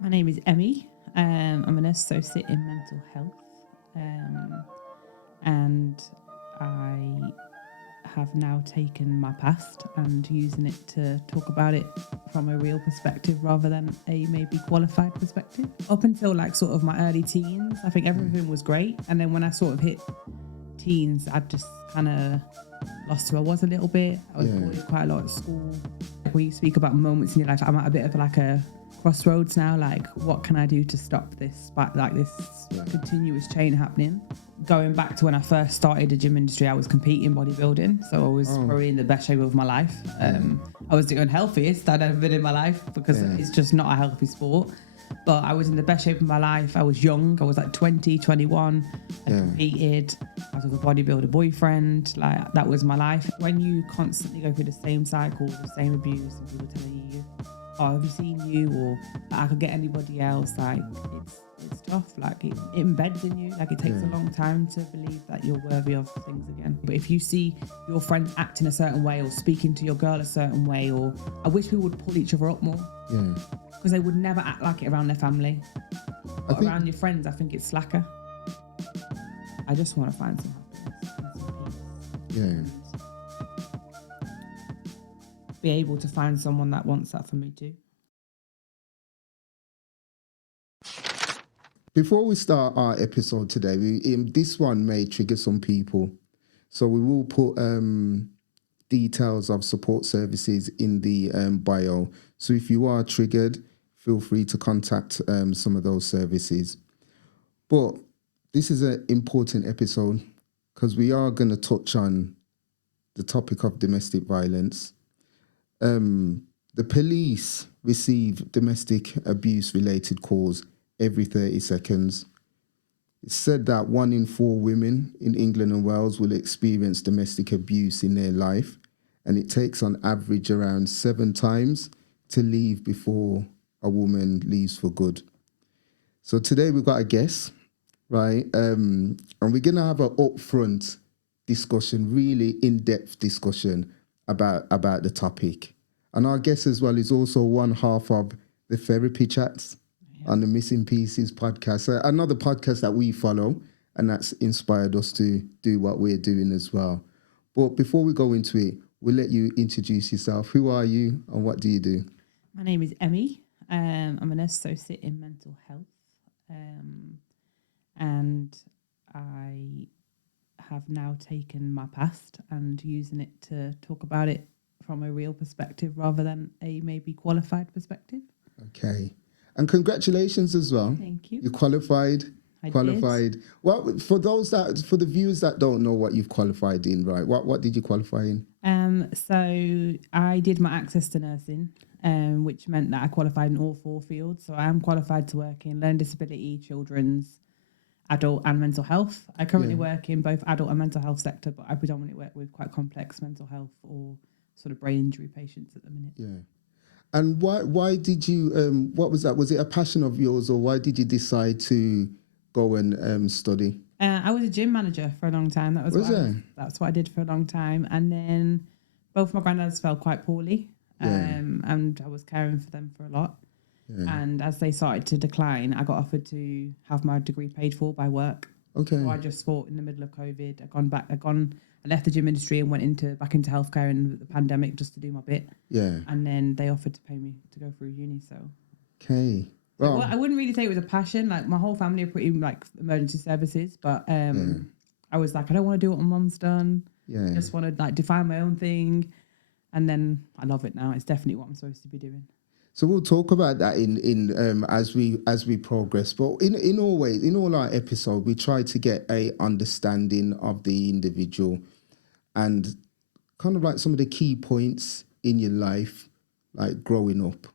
My name is Emmie. I'm an associate in mental health, and I have now taken my past and using it to talk about it from a real perspective rather than a maybe qualified perspective. Up until like sort of my early teens, I think everything was great, and then when I sort of hit teens, I just kind of lost who I was a little bit. I was bullied quite a lot at school. When you speak about moments in your life, I'm at a bit of like a crossroads now. Like, what can I do to stop this? But like this continuous chain happening. Going back to when I first started the gym industry, I was competing bodybuilding, so I was probably in the best shape of my life. I was the unhealthiest I'd ever been in my life because it's just not a healthy sport. But I was in the best shape of my life. I was young. I was like 20, 21. I competed. I was with a bodybuilder boyfriend. Like, that was my life. When you constantly go through the same cycle, the same abuse, and people telling you, oh, have you seen you? Or I could get anybody else. Like, it's tough. Like, it embeds in you. Like, it takes a long time to believe that you're worthy of things again. But if you see your friends acting a certain way or speaking to your girl a certain way, or I wish people would pull each other up more. Yeah. Because they would never act like it around their family. But around your friends, I think it's slacker. I just want to find some happiness and some peace. Be able to find someone that wants that for me too. Before we start our episode today, this one may trigger some people. So we will put details of support services in the bio. So if you are triggered, feel free to contact some of those services. But this is an important episode because we are going to touch on the topic of domestic violence. The police receive domestic abuse-related calls every 30 seconds. It's said that 1 in 4 women in England and Wales will experience domestic abuse in their life, and it takes on average around 7 times to leave before a woman leaves for good. So today we've got a guest, right? And we're going to have an upfront discussion, really in-depth discussion about the topic. And our guest as well is also one half of the Therapy Chats on the Missing Pieces podcast, another podcast that we follow, and that's inspired us to do what we're doing as well. But before we go into it, we'll let you introduce yourself. Who are you and what do you do? My name is Emmie. I'm an associate in mental health, and I have now taken my past and using it to talk about it from a real perspective rather than a maybe qualified perspective. Okay. And congratulations as well. Thank you. You qualified. I qualified. did. Well, for the viewers that don't know what you've qualified in, right? What did you qualify in? So I did my access to nursing, which meant that I qualified in all 4 fields. So I am qualified to work in learning disability, children's, adult and mental health. I currently work in both adult and mental health sector, but I predominantly work with quite complex mental health or sort of brain injury patients at the minute. Yeah. And why did you, what was that? Was it a passion of yours, or why did you decide to go and study? I was a gym manager for a long time. That's what I did for a long time. And then both my granddads fell quite poorly, and I was caring for them for a lot. Yeah. And as they started to decline, I got offered to have my degree paid for by work. Okay. So I just thought in the middle of COVID, I left the gym industry and went back into healthcare in the pandemic just to do my bit. Yeah. And then they offered to pay me to go through uni. So. Okay. Well, I wouldn't really say it was a passion. Like, my whole family are pretty like emergency services, but I was like, I don't want to do what my mum's done. Yeah. I just want to like define my own thing. And then I love it now. It's definitely what I'm supposed to be doing. So we'll talk about that in as we progress. But in all our episodes, we try to get a understanding of the individual and kind of like some of the key points in your life, like growing up.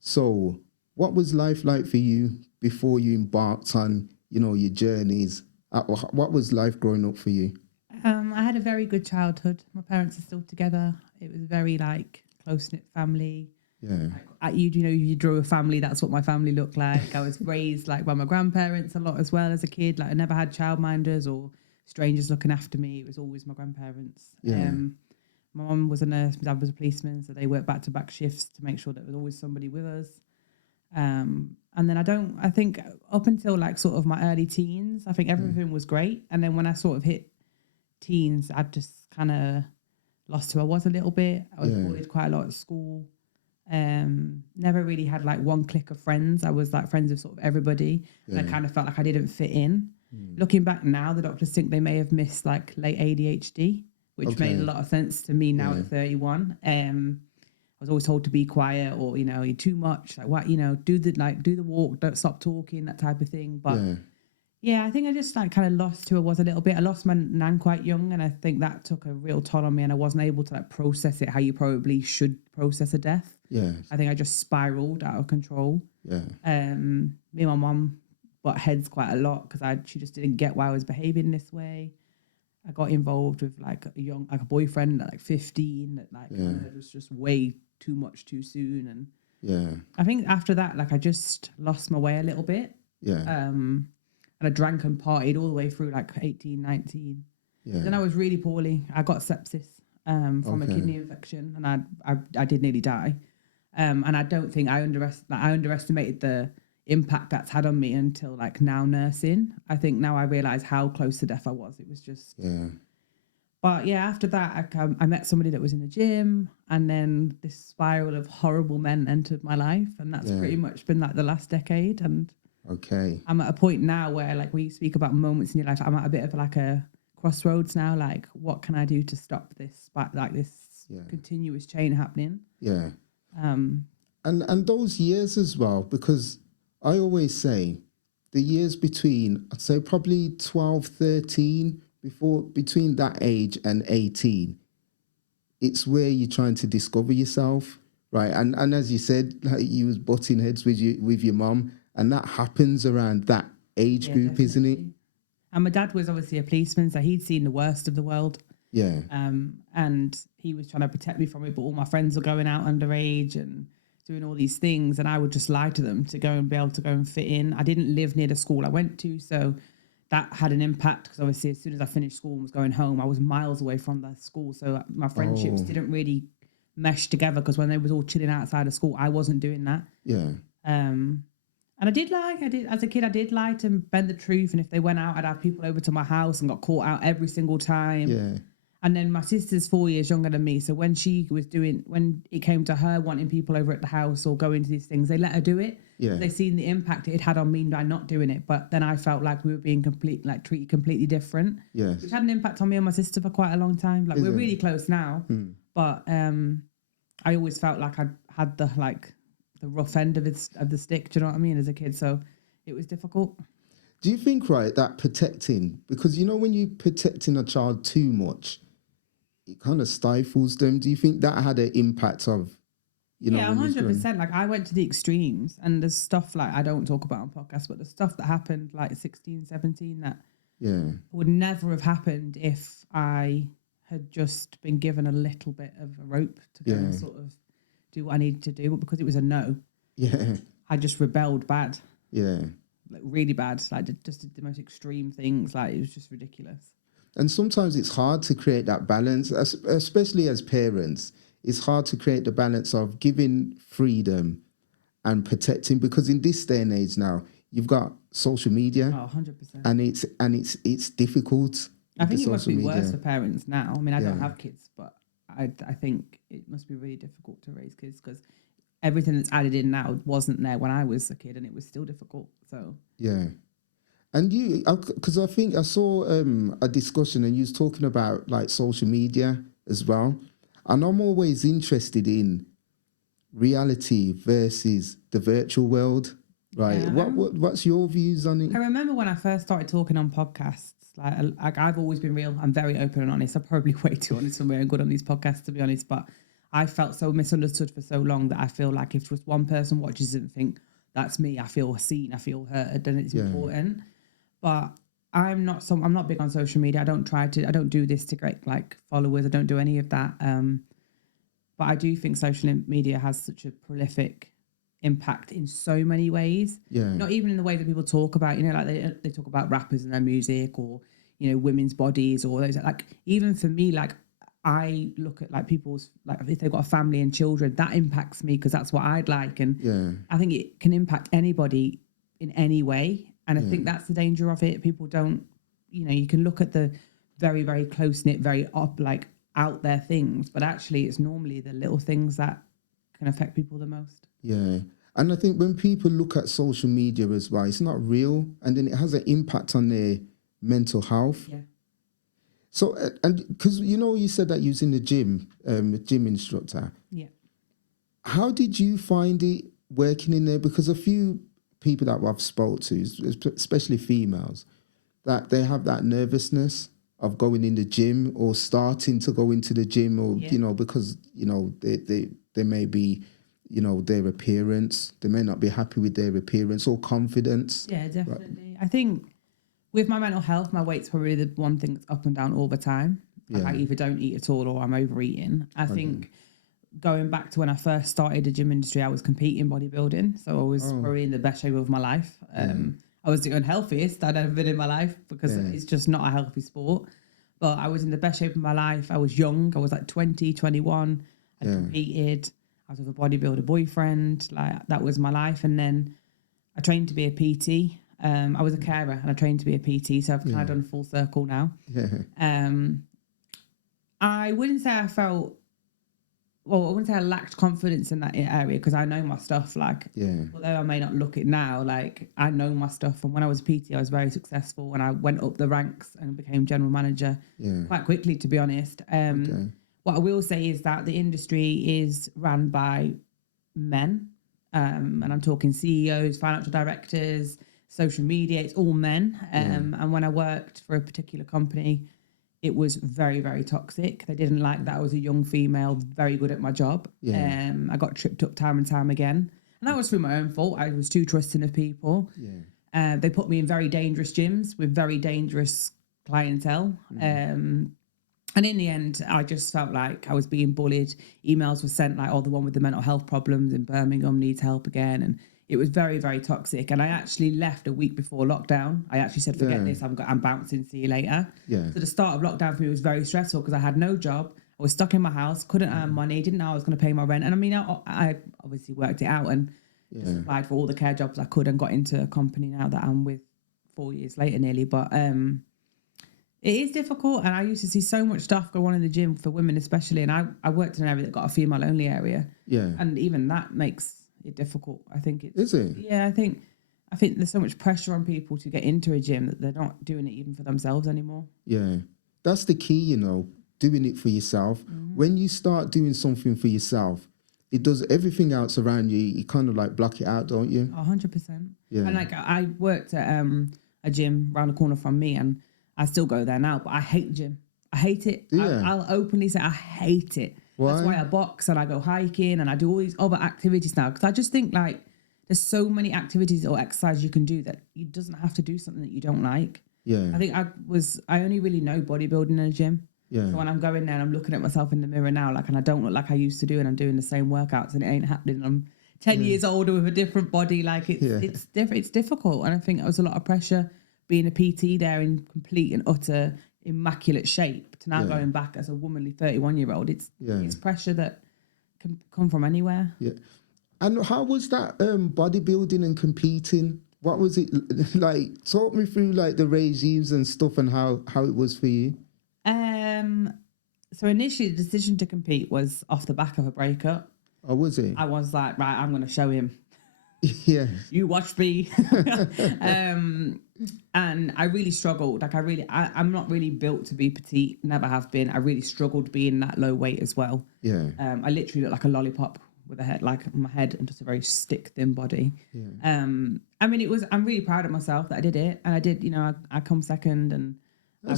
So what was life like for you before you embarked on, your journeys? What was life growing up for you? I had a very good childhood. My parents are still together. It was very like close-knit family. Yeah. Like, you drew a family. That's what my family looked like. I was raised like by my grandparents a lot as well as a kid. Like, I never had childminders or strangers looking after me. It was always my grandparents. Yeah. My mum was a nurse. My dad was a policeman, so they worked back-to-back shifts to make sure that there was always somebody with us. And then I think up until like sort of my early teens, I think everything was great. And then when I sort of hit teens, I just kind of lost who I was a little bit. I was bullied quite a lot at school. Never really had like one clique of friends. I was like friends with sort of everybody. And I kind of felt like I didn't fit in. Looking back now, the doctors think they may have missed like late ADHD, which made a lot of sense to me now at 31. I was always told to be quiet, or you're too much. Like what, do the walk, don't stop talking, that type of thing. But yeah, I think I just like kind of lost who I was a little bit. I lost my nan quite young, and I think that took a real toll on me, and I wasn't able to like process it how you probably should process a death. Yeah, I think I just spiraled out of control. Yeah. Me and my mum butt heads quite a lot because she just didn't get why I was behaving this way. I got involved with like a boyfriend at like 15 that like it was just way too much too soon. And I think after that, like I just lost my way a little bit. Yeah. And I drank and partied all the way through like 18, 19. Yeah. Then I was really poorly. I got sepsis from a kidney infection, and I did nearly die. And I don't think I underestimated the impact that's had on me until like now nursing. I think now I realize how close to death I was. It was just But yeah, after that I met somebody that was in the gym, and then this spiral of horrible men entered my life, and that's pretty much been like the last decade. And I'm at a point now where like we speak about moments in your life, I'm at a bit of like a crossroads now, like what can I do to stop this continuous chain happening. And those years as well, because I always say the years between, I'd say probably 12, 13, between that age and 18, it's where you're trying to discover yourself, right? And as you said, like you was butting heads with your mum, and that happens around that age group, definitely. Isn't it? And my dad was obviously a policeman, so he'd seen the worst of the world. Yeah. And he was trying to protect me from it, but all my friends were going out underage and doing all these things, and I would just lie to them to go and be able to go and fit in. I didn't live near the school I went to, so that had an impact, because obviously as soon as I finished school and was going home, I was miles away from the school, so my friendships didn't really mesh together, because when they was all chilling outside of school, I wasn't doing that. Yeah. And I did as a kid, I did lie to bend the truth, and if they went out, I'd have people over to my house and got caught out every single time. Yeah. And then my sister's 4 years younger than me, so when it came to her wanting people over at the house or going to these things, they let her do it. Yeah. They seen the impact it had on me by not doing it, but then I felt like we were being treated completely different. Yeah. Which had an impact on me and my sister for quite a long time. Like we're really close now, but I always felt like I had the rough end of the stick. Do you know what I mean? As a kid, so it was difficult. Do you think, right, that protecting, because when you're protecting a child too much, it kind of stifles them. Do you think that had an impact of, Yeah, 100%. Like I went to the extremes, and there's stuff like I don't talk about on podcasts, but the stuff that happened like 16, 17 that would never have happened if I had just been given a little bit of a rope to go and sort of do what I needed to do, but because it was a no. Yeah. I just rebelled bad. Yeah. Like really bad. Like just did the most extreme things. Like it was just ridiculous. And sometimes it's hard to create that balance, especially as parents. It's hard to create the balance of giving freedom and protecting, because in this day and age now, you've got social media. Oh, 100%. And it's difficult. I think it must be worse for parents now. I mean, I don't have kids, but I think it must be really difficult to raise kids, because everything that's added in now wasn't there when I was a kid, and it was still difficult. So yeah. And because I think I saw a discussion, and you was talking about like social media as well. And I'm always interested in reality versus the virtual world, right? Yeah. What's your views on it? I remember when I first started talking on podcasts, like I've always been real. I'm very open and honest. I'm probably way too honest and very good on these podcasts, to be honest. But I felt so misunderstood for so long that I feel like if just one person watches it and think that's me, I feel seen, I feel heard, then it's important. But I'm not big on social media. I don't do this to get like followers. I don't do any of that. But I do think social media has such a prolific impact in so many ways. Yeah. Not even in the way that people talk about, like they talk about rappers and their music, or, women's bodies, or those, like, even for me, like I look at like people's, like if they've got a family and children, that impacts me because that's what I'd like. And Yeah. I think it can impact anybody in any way. And I think that's the danger of it. People don't, you know, you can look at the very, very close knit, very out there things, but actually it's normally the little things that can affect people the most. Yeah. And I think when people look at social media as well, it's not real. And then it has an impact on their mental health. Yeah. So, and because, you know, you said that you was in the gym instructor. Yeah. How did you find it working in there? Because a few people that I've spoke to, especially females, that they have that nervousness of going in the gym or starting to go into the gym, or, you know, because, you know, they may be, you know, their appearance, they may not be happy with their appearance or confidence. Yeah, definitely. Right. I think with my mental health, my weight's probably the one thing that's up and down all the time. Like I either don't eat at all or I'm overeating. I think going back to when I first started the gym industry, I was competing bodybuilding. So I was probably in the best shape of my life. I was the unhealthiest I'd ever been in my life because it's just not a healthy sport. But I was in the best shape of my life. I was young. I was like 20, 21. I competed. I was with a bodybuilder boyfriend. Like that was my life. And then I trained to be a PT. I was a carer and I trained to be a PT. So I've kind of done full circle now. I wouldn't say I felt, well, I wouldn't say I lacked confidence in that area because I know my stuff. Like, although I may not look it now, like I know my stuff. And when I was PT, I was very successful and I went up the ranks and became general manager quite quickly, to be honest. What I will say is that the industry is run by men. And I'm talking CEOs, financial directors, social media, it's all men. And when I worked for a particular company, it was very, very toxic. They didn't like that I was a young female, very good at my job. I got tripped up time and time again. And that was through my own fault. I was too trusting of people. They put me in very dangerous gyms with very dangerous clientele. And in the end, I just felt like I was being bullied. Emails were sent like, oh, the one with the mental health problems in Birmingham needs help again. And it was very, very toxic. And I actually left a week before lockdown. I actually said, forget this, I'm bouncing, see you later. So the start of lockdown for me was very stressful because I had no job. I was stuck in my house, couldn't earn money, didn't know I was going to pay my rent. And I mean, I obviously worked it out and just applied for all the care jobs I could and got into a company now that I'm with 4 years later nearly. But it is difficult. And I used to see so much stuff go on in the gym for women especially. And I worked in an area that got a female only area. And even that makes it difficult. I think it's... Is it? Yeah, I think there's so much pressure on people to get into a gym that they're not doing it even for themselves anymore. Yeah. That's the key, you know, doing it for yourself. When you start doing something for yourself, it does everything else around you. You kind of like block it out, don't you? 100%. Yeah. And like I worked at a gym around the corner from me and I still go there now, but I hate the gym. I hate it. I'll openly say I hate it. Why? That's why I box and I go hiking and I do all these other activities now. Because I just think like there's so many activities or exercise you can do that you doesn't have to do something that you don't like. I think I only really know bodybuilding in a gym. So when I'm going there and I'm looking at myself in the mirror now, like, and I don't look like I used to do and I'm doing the same workouts and it ain't happening. I'm 10 years older with a different body. Like it's different. It's difficult. And I think it was a lot of pressure being a PT there in complete and utter immaculate shape to now going back as a womanly 31-year-old. It's pressure that can come from anywhere. And how was that bodybuilding and competing? What was it like? Talk me through like the regimes and stuff and how it was for you. So initially the decision to compete was off the back of a breakup. Oh, was it? I was like, right, I'm going to show him. You watch me. And I really struggled. Like I'm not really built to be petite, never have been. I really struggled being that low weight as well. I literally look like a lollipop with a head, like my head and just a very stick thin body. I mean, I'm really proud of myself that I did it. And I did, you know, I come second and I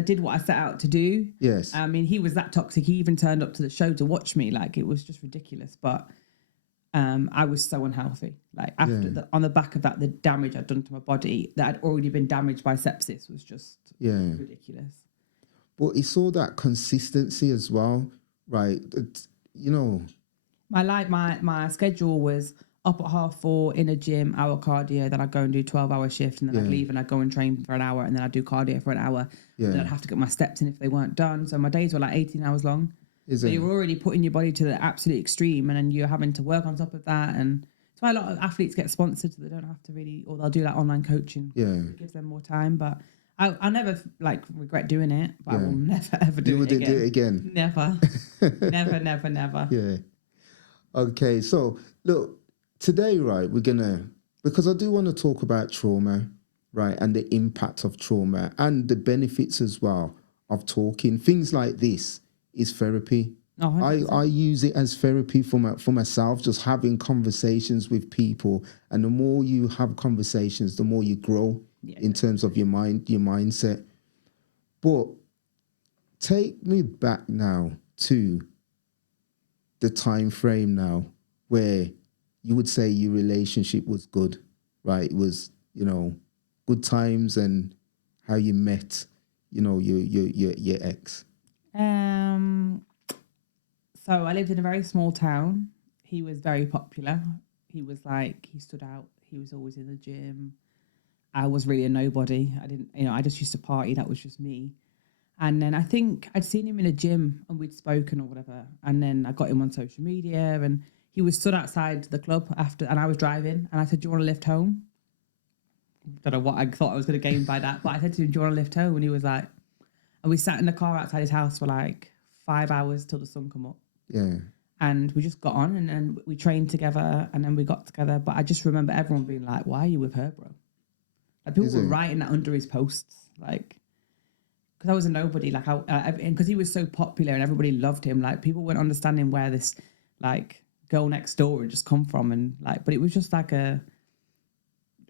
did what I set out to do. I mean, he was that toxic. He even turned up to the show to watch me. Like it was just ridiculous. But I was so unhealthy. Like after on the back of that, the damage I'd done to my body that had already been damaged by sepsis was just ridiculous. But it's all that consistency as well, right? You know, my schedule was up at 4:30 in a gym, hour cardio, then I'd go and do 12-hour shift, and then I'd leave and I'd go and train for an hour, and then I'd do cardio for an hour. Yeah. Then I'd have to get my steps in if they weren't done. So my days were like 18 hours long. So you're already putting your body to the absolute extreme, and then you're having to work on top of that. And that's why a lot of athletes get sponsored, so they don't have to really, or they'll do like online coaching. Yeah. It gives them more time. But I never like regret doing it, but I will never ever do it again. You wouldn't do it again? Never. Never. Yeah. Okay, so look, today, right, we're gonna, because I do want to talk about trauma, right, and the impact of trauma and the benefits as well of talking. Things like this is therapy. Oh, I use it as therapy for myself, just having conversations with people. And the more you have conversations, the more you grow in terms of your mindset. But take me back now to the time frame now where you would say your relationship was good, right? It was, good times, and how you met, your ex. So I lived in a very small town. He was very popular. He stood out. He was always in the gym. I was really a nobody. I just used to party. That was just me. And then I think I'd seen him in a gym and we'd spoken or whatever. And then I got him on social media, and he was stood outside the club after, and I was driving, and I said, "Do you want to lift home?" Don't know what I thought I was going to gain by that, but I said to him, "Do you want to lift home?" And he was like, and we sat in the car outside his house for like 5 hours till the sun come up. Yeah. And we just got on, and then we trained together, and then we got together. But I just remember everyone being like, "Why are you with her, bro?" Like people were writing that under his posts, like, because I was a nobody, like, because he was so popular and everybody loved him. Like, people weren't understanding where this, like, girl next door had just come from, and like, but it was just like a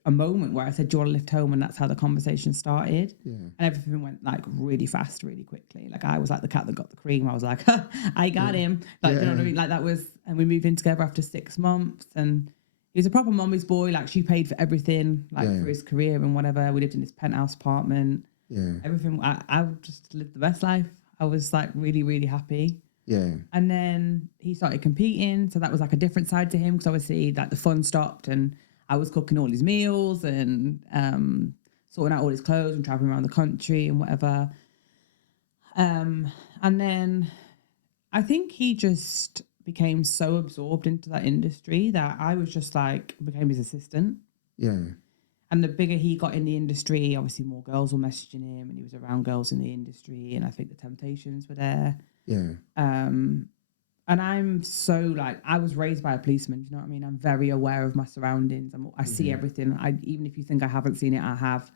moment where I said, "Do you want to lift home?" And that's how the conversation started. Yeah. And everything went like really fast, really quickly. Like, I was like the cat that got the cream. I was like, I got him. Like, you know what I mean? Like, that was, and we moved in together after 6 months, and he was a proper mommy's boy. Like, she paid for everything, like for his career and whatever. We lived in this penthouse apartment. Yeah. Everything. I just lived the best life. I was like really, really happy. Yeah. And then he started competing. So that was like a different side to him, because obviously like the fun stopped, and I was cooking all his meals and sorting out all his clothes and traveling around the country and whatever. And then I think he just became so absorbed into that industry that I was just like, became his assistant. Yeah. And the bigger he got in the industry, obviously more girls were messaging him, and he was around girls in the industry, and I think the temptations were there. Yeah. And I'm so like, I was raised by a policeman, do you know what I mean? I'm very aware of my surroundings. I see everything. Even if you think I haven't seen it, I have.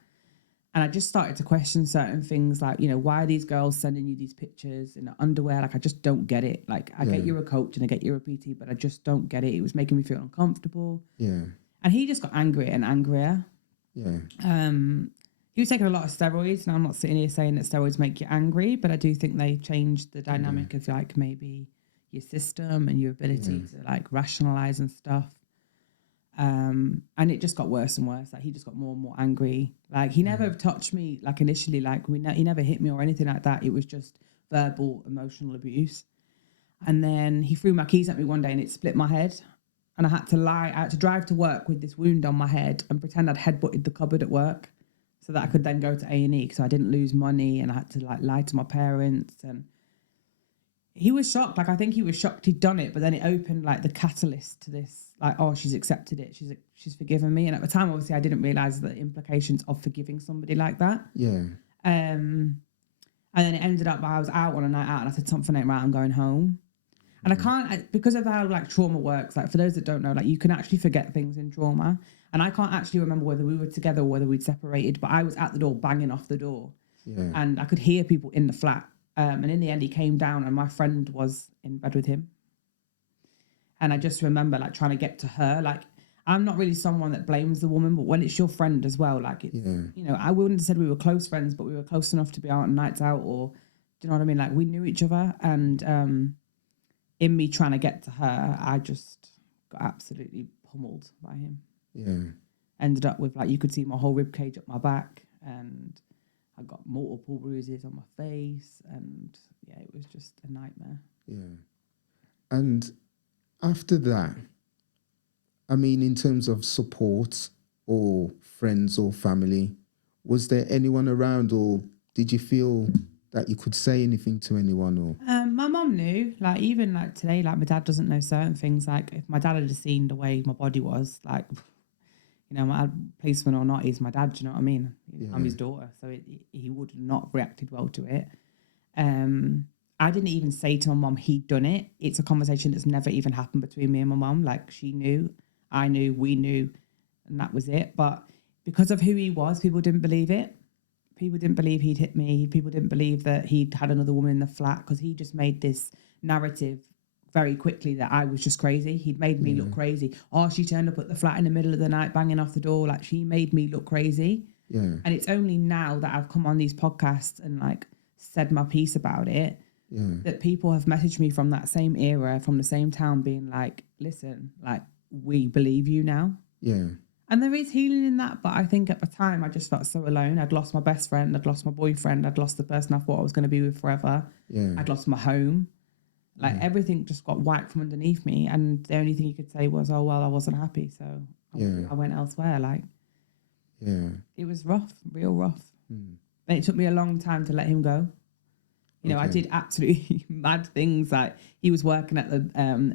And I just started to question certain things, like, why are these girls sending you these pictures in underwear? Like, I just don't get it. Like, I get you're a coach and I get you're a PT, but I just don't get it. It was making me feel uncomfortable. Yeah. And he just got angrier and angrier. Yeah. He was taking a lot of steroids, and I'm not sitting here saying that steroids make you angry, but I do think they changed the dynamic of like maybe your system and your ability to like rationalize and stuff. And it just got worse and worse. Like, he just got more and more angry. Like, he never touched me like initially, like he never hit me or anything like that. It was just verbal, emotional abuse. And then he threw my keys at me one day, and it split my head. And I had to drive to work with this wound on my head and pretend I'd headbutted the cupboard at work, so that I could then go to A&E, because I didn't lose money, and I had to like lie to my parents. And he was shocked. Like, I think he was shocked he'd done it, but then it opened like the catalyst to this, like, oh, she's accepted it. She's forgiven me. And at the time, obviously, I didn't realize the implications of forgiving somebody like that. Yeah. And then it ended up, I was out on a night out, and I said, something ain't right, I'm going home. And I can't, because of how like trauma works, like, for those that don't know, like, you can actually forget things in trauma. And I can't actually remember whether we were together or whether we'd separated, but I was at the door banging off the door. Yeah. And I could hear people in the flat. And in the end, he came down, and my friend was in bed with him. And I just remember like trying to get to her. Like, I'm not really someone that blames the woman, but when it's your friend as well, like, it's, I wouldn't have said we were close friends, but we were close enough to be out on nights out, or, do you know what I mean? Like, we knew each other. And in me trying to get to her, I just got absolutely pummeled by him. Yeah. Ended up with, like, you could see my whole rib cage up my back, and I got multiple bruises on my face, and yeah, it was just a nightmare. Yeah. And after that, I mean, in terms of support or friends or family, was there anyone around, or did you feel that you could say anything to anyone? Or My mum knew, like, even like today, like my dad doesn't know certain things. Like if my dad had seen the way my body was, like, you know, my policeman or not, he's my dad. Do you know what I mean? I'm his daughter, so he would not have reacted well to it. I didn't even say to my mum he'd done it. It's a conversation that's never even happened between me and my mum. Like she knew, I knew, we knew, and that was it. But because of who he was, people didn't believe it. People didn't believe he'd hit me. People didn't believe that he'd had another woman in the flat, because he just made this narrative very quickly that I was just crazy. He'd made me look crazy. Oh, she turned up at the flat in the middle of the night banging off the door. Like she made me look crazy. Yeah. And it's only now that I've come on these podcasts and like said my piece about it, that people have messaged me from that same era, from the same town, being like, listen, like we believe you now. Yeah. And there is healing in that, but I think at the time I just felt so alone. I'd lost my best friend, I'd lost my boyfriend, I'd lost the person I thought I was going to be with forever. Yeah. I'd lost my home. Like everything just got wiped from underneath me, and the only thing you could say was, "Oh well, I wasn't happy, so I went elsewhere." Like, it was rough, real rough. And it took me a long time to let him go. You know, I did absolutely mad things. Like he was working at the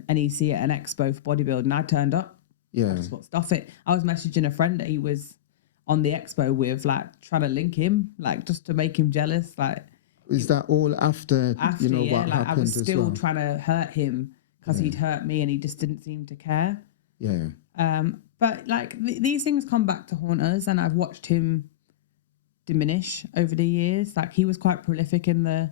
NEC at an expo for bodybuilding. I turned up. Yeah. I just thought, stuff it. I was messaging a friend that he was on the expo with, like trying to link him, like just to make him jealous. Like, is that all after you know what like happened? I was still as well? trying to hurt him because he'd hurt me, and he just didn't seem to care. Yeah. But like these things come back to haunt us, and I've watched him diminish over the years. Like he was quite prolific in the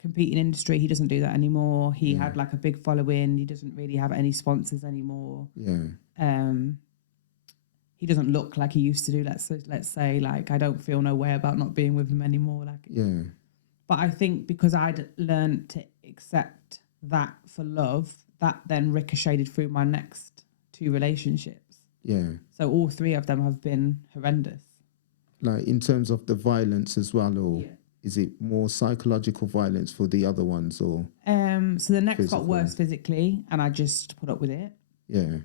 competing industry. He doesn't do that anymore. He had like a big following. He doesn't really have any sponsors anymore. Yeah. He doesn't look like he used to do. Let's say, like, I don't feel no way about not being with him anymore. Like, but I think because I'd learned to accept that for love, that then ricocheted through my next 2 relationships. Yeah. So all 3 of them have been horrendous. Like in terms of the violence as well, or is it more psychological violence for the other ones, or? So the next physical? got worse physically, and I just put up with it. Yeah.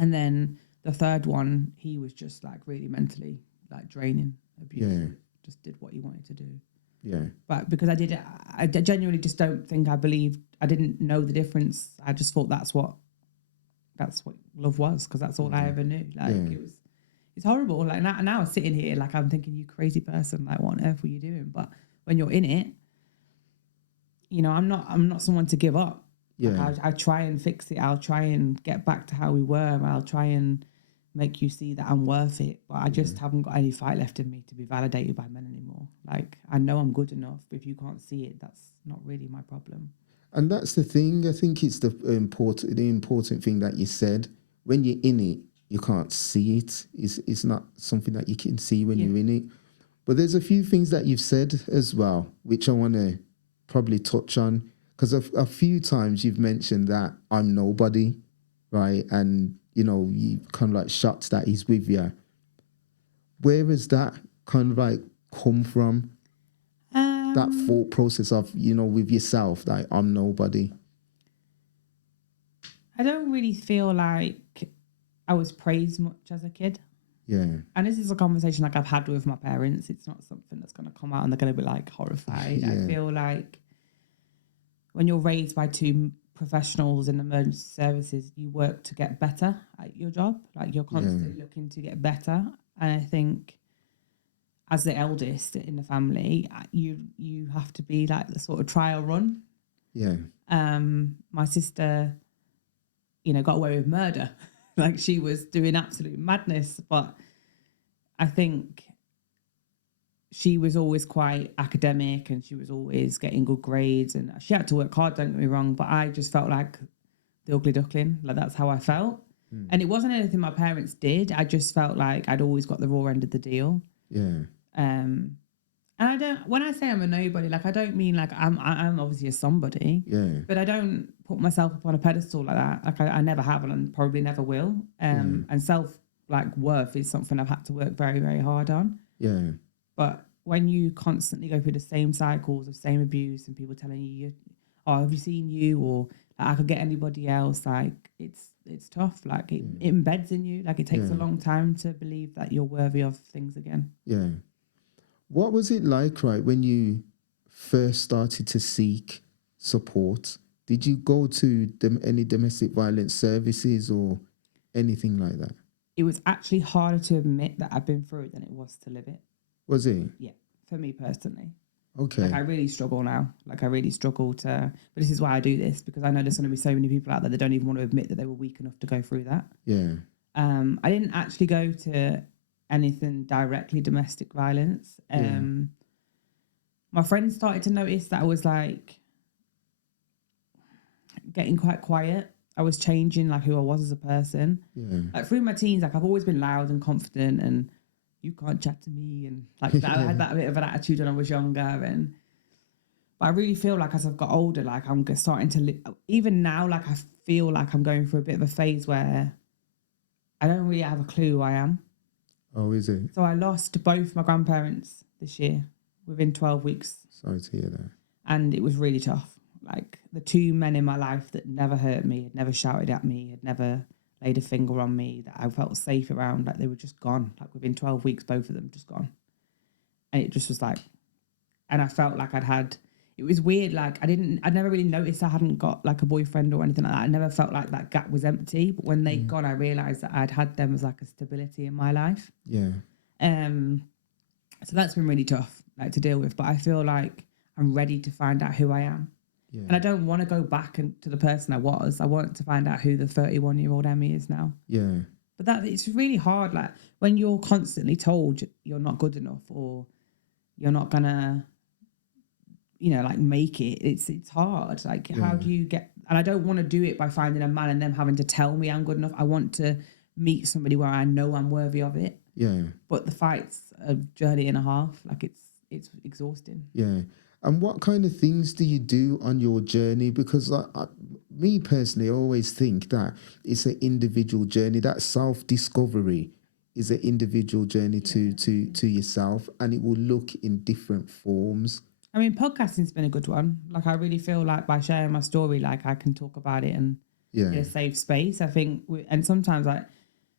And then the third one, he was just like really mentally like draining, abusive. Just did what he wanted to do. Yeah. But because I did it, I genuinely just don't think I believed. I didn't know the difference. I just thought that's what love was, because that's all I ever knew. Like it's horrible. Like now I'm sitting here, like I'm thinking, you crazy person, like what on earth were you doing? But when you're in it, you know, I'm not someone to give up. Yeah. Like I try and fix it. I'll try and get back to how we were. I'll try and make you see that I'm worth it. But I just haven't got any fight left in me to be validated by men anymore. Like I know I'm good enough, but if you can't see it, that's not really my problem. And that's the thing. I think it's the important thing that you said. When you're in it, you can't see it. It's not something that you can see when you're in it. But there's a few things that you've said as well, which I want to probably touch on, because a few times you've mentioned that I'm nobody, right? And, you know, you kind of like shots that he's with you. Where has that kind of like come from? That thought process of, you know, with yourself, like I'm nobody. I don't really feel like I was praised much as a kid. Yeah. And this is a conversation like I've had with my parents. It's not something that's going to come out and they're going to be like horrified. I feel like when you're raised by 2 professionals in emergency services, you work to get better at your job. Like you're constantly looking to get better. And I think as the eldest in the family, you have to be like the sort of trial run. Yeah. My sister, you know, got away with murder. Like she was doing absolute madness, but I think she was always quite academic and she was always getting good grades and she had to work hard, don't get me wrong, but I just felt like the ugly duckling. Like that's how I felt. And it wasn't anything my parents did. I just felt like I'd always got the raw end of the deal. Yeah. And I don't, when I say I'm a nobody, like I don't mean like I'm obviously a somebody, but I don't put myself up on a pedestal like that. Like I never have and probably never will. And self like worth is something I've had to work very, very hard on. Yeah. But when you constantly go through the same cycles of same abuse and people telling you, oh, have you seen you? Or I could get anybody else. Like it's tough. Like it embeds in you. Like it takes a long time to believe that you're worthy of things again. Yeah. What was it like, right, when you first started to seek support? Did you go to any domestic violence services or anything like that? It was actually harder to admit that I've been through it than it was to live it. Was it? Yeah, for me personally. Okay. Like I really struggle now. Like I really struggle to, but this is why I do this, because I know there's going to be so many people out there that don't even want to admit that they were weak enough to go through that. Yeah. I didn't actually go to anything directly domestic violence. My friends started to notice that I was like getting quite quiet. I was changing like who I was as a person. Yeah. Like through my teens, like I've always been loud and confident and you can't chat to me and like that. I had that bit of an attitude when I was younger, but I really feel like as I've got older, like I'm starting to even now, like I feel like I'm going through a bit of a phase where I don't really have a clue who I am. Oh, is it? So I lost both my grandparents this year within 12 weeks. Sorry to hear that. And it was really tough. Like the two men in my life that never hurt me, had never shouted at me, had never laid a finger on me, that I felt safe around, like they were just gone. Like within 12 weeks, both of them just gone. And it just was like, and I felt like it was weird. Like I never really noticed I hadn't got like a boyfriend or anything like that. I never felt like that gap was empty. But when they'd gone, I realised that I'd had them as like a stability in my life. Yeah. So that's been really tough, like to deal with. But I feel like I'm ready to find out who I am. Yeah. And I don't want to go back to the person I was. I want to find out who the 31-year-old Emmie is now. Yeah. But that it's really hard. Like when you're constantly told you're not good enough or you're not gonna, like make it. It's hard. Like how do you get? And I don't want to do it by finding a man and them having to tell me I'm good enough. I want to meet somebody where I know I'm worthy of it. Yeah. But the fight's a journey and a half. Like it's exhausting. Yeah. And what kind of things do you do on your journey? Because me personally, I always think that it's an individual journey. That self-discovery is an individual journey to yourself, and it will look in different forms. I mean, podcasting's been a good one. Like, I really feel like by sharing my story, like I can talk about it and in a safe space. I think, and sometimes like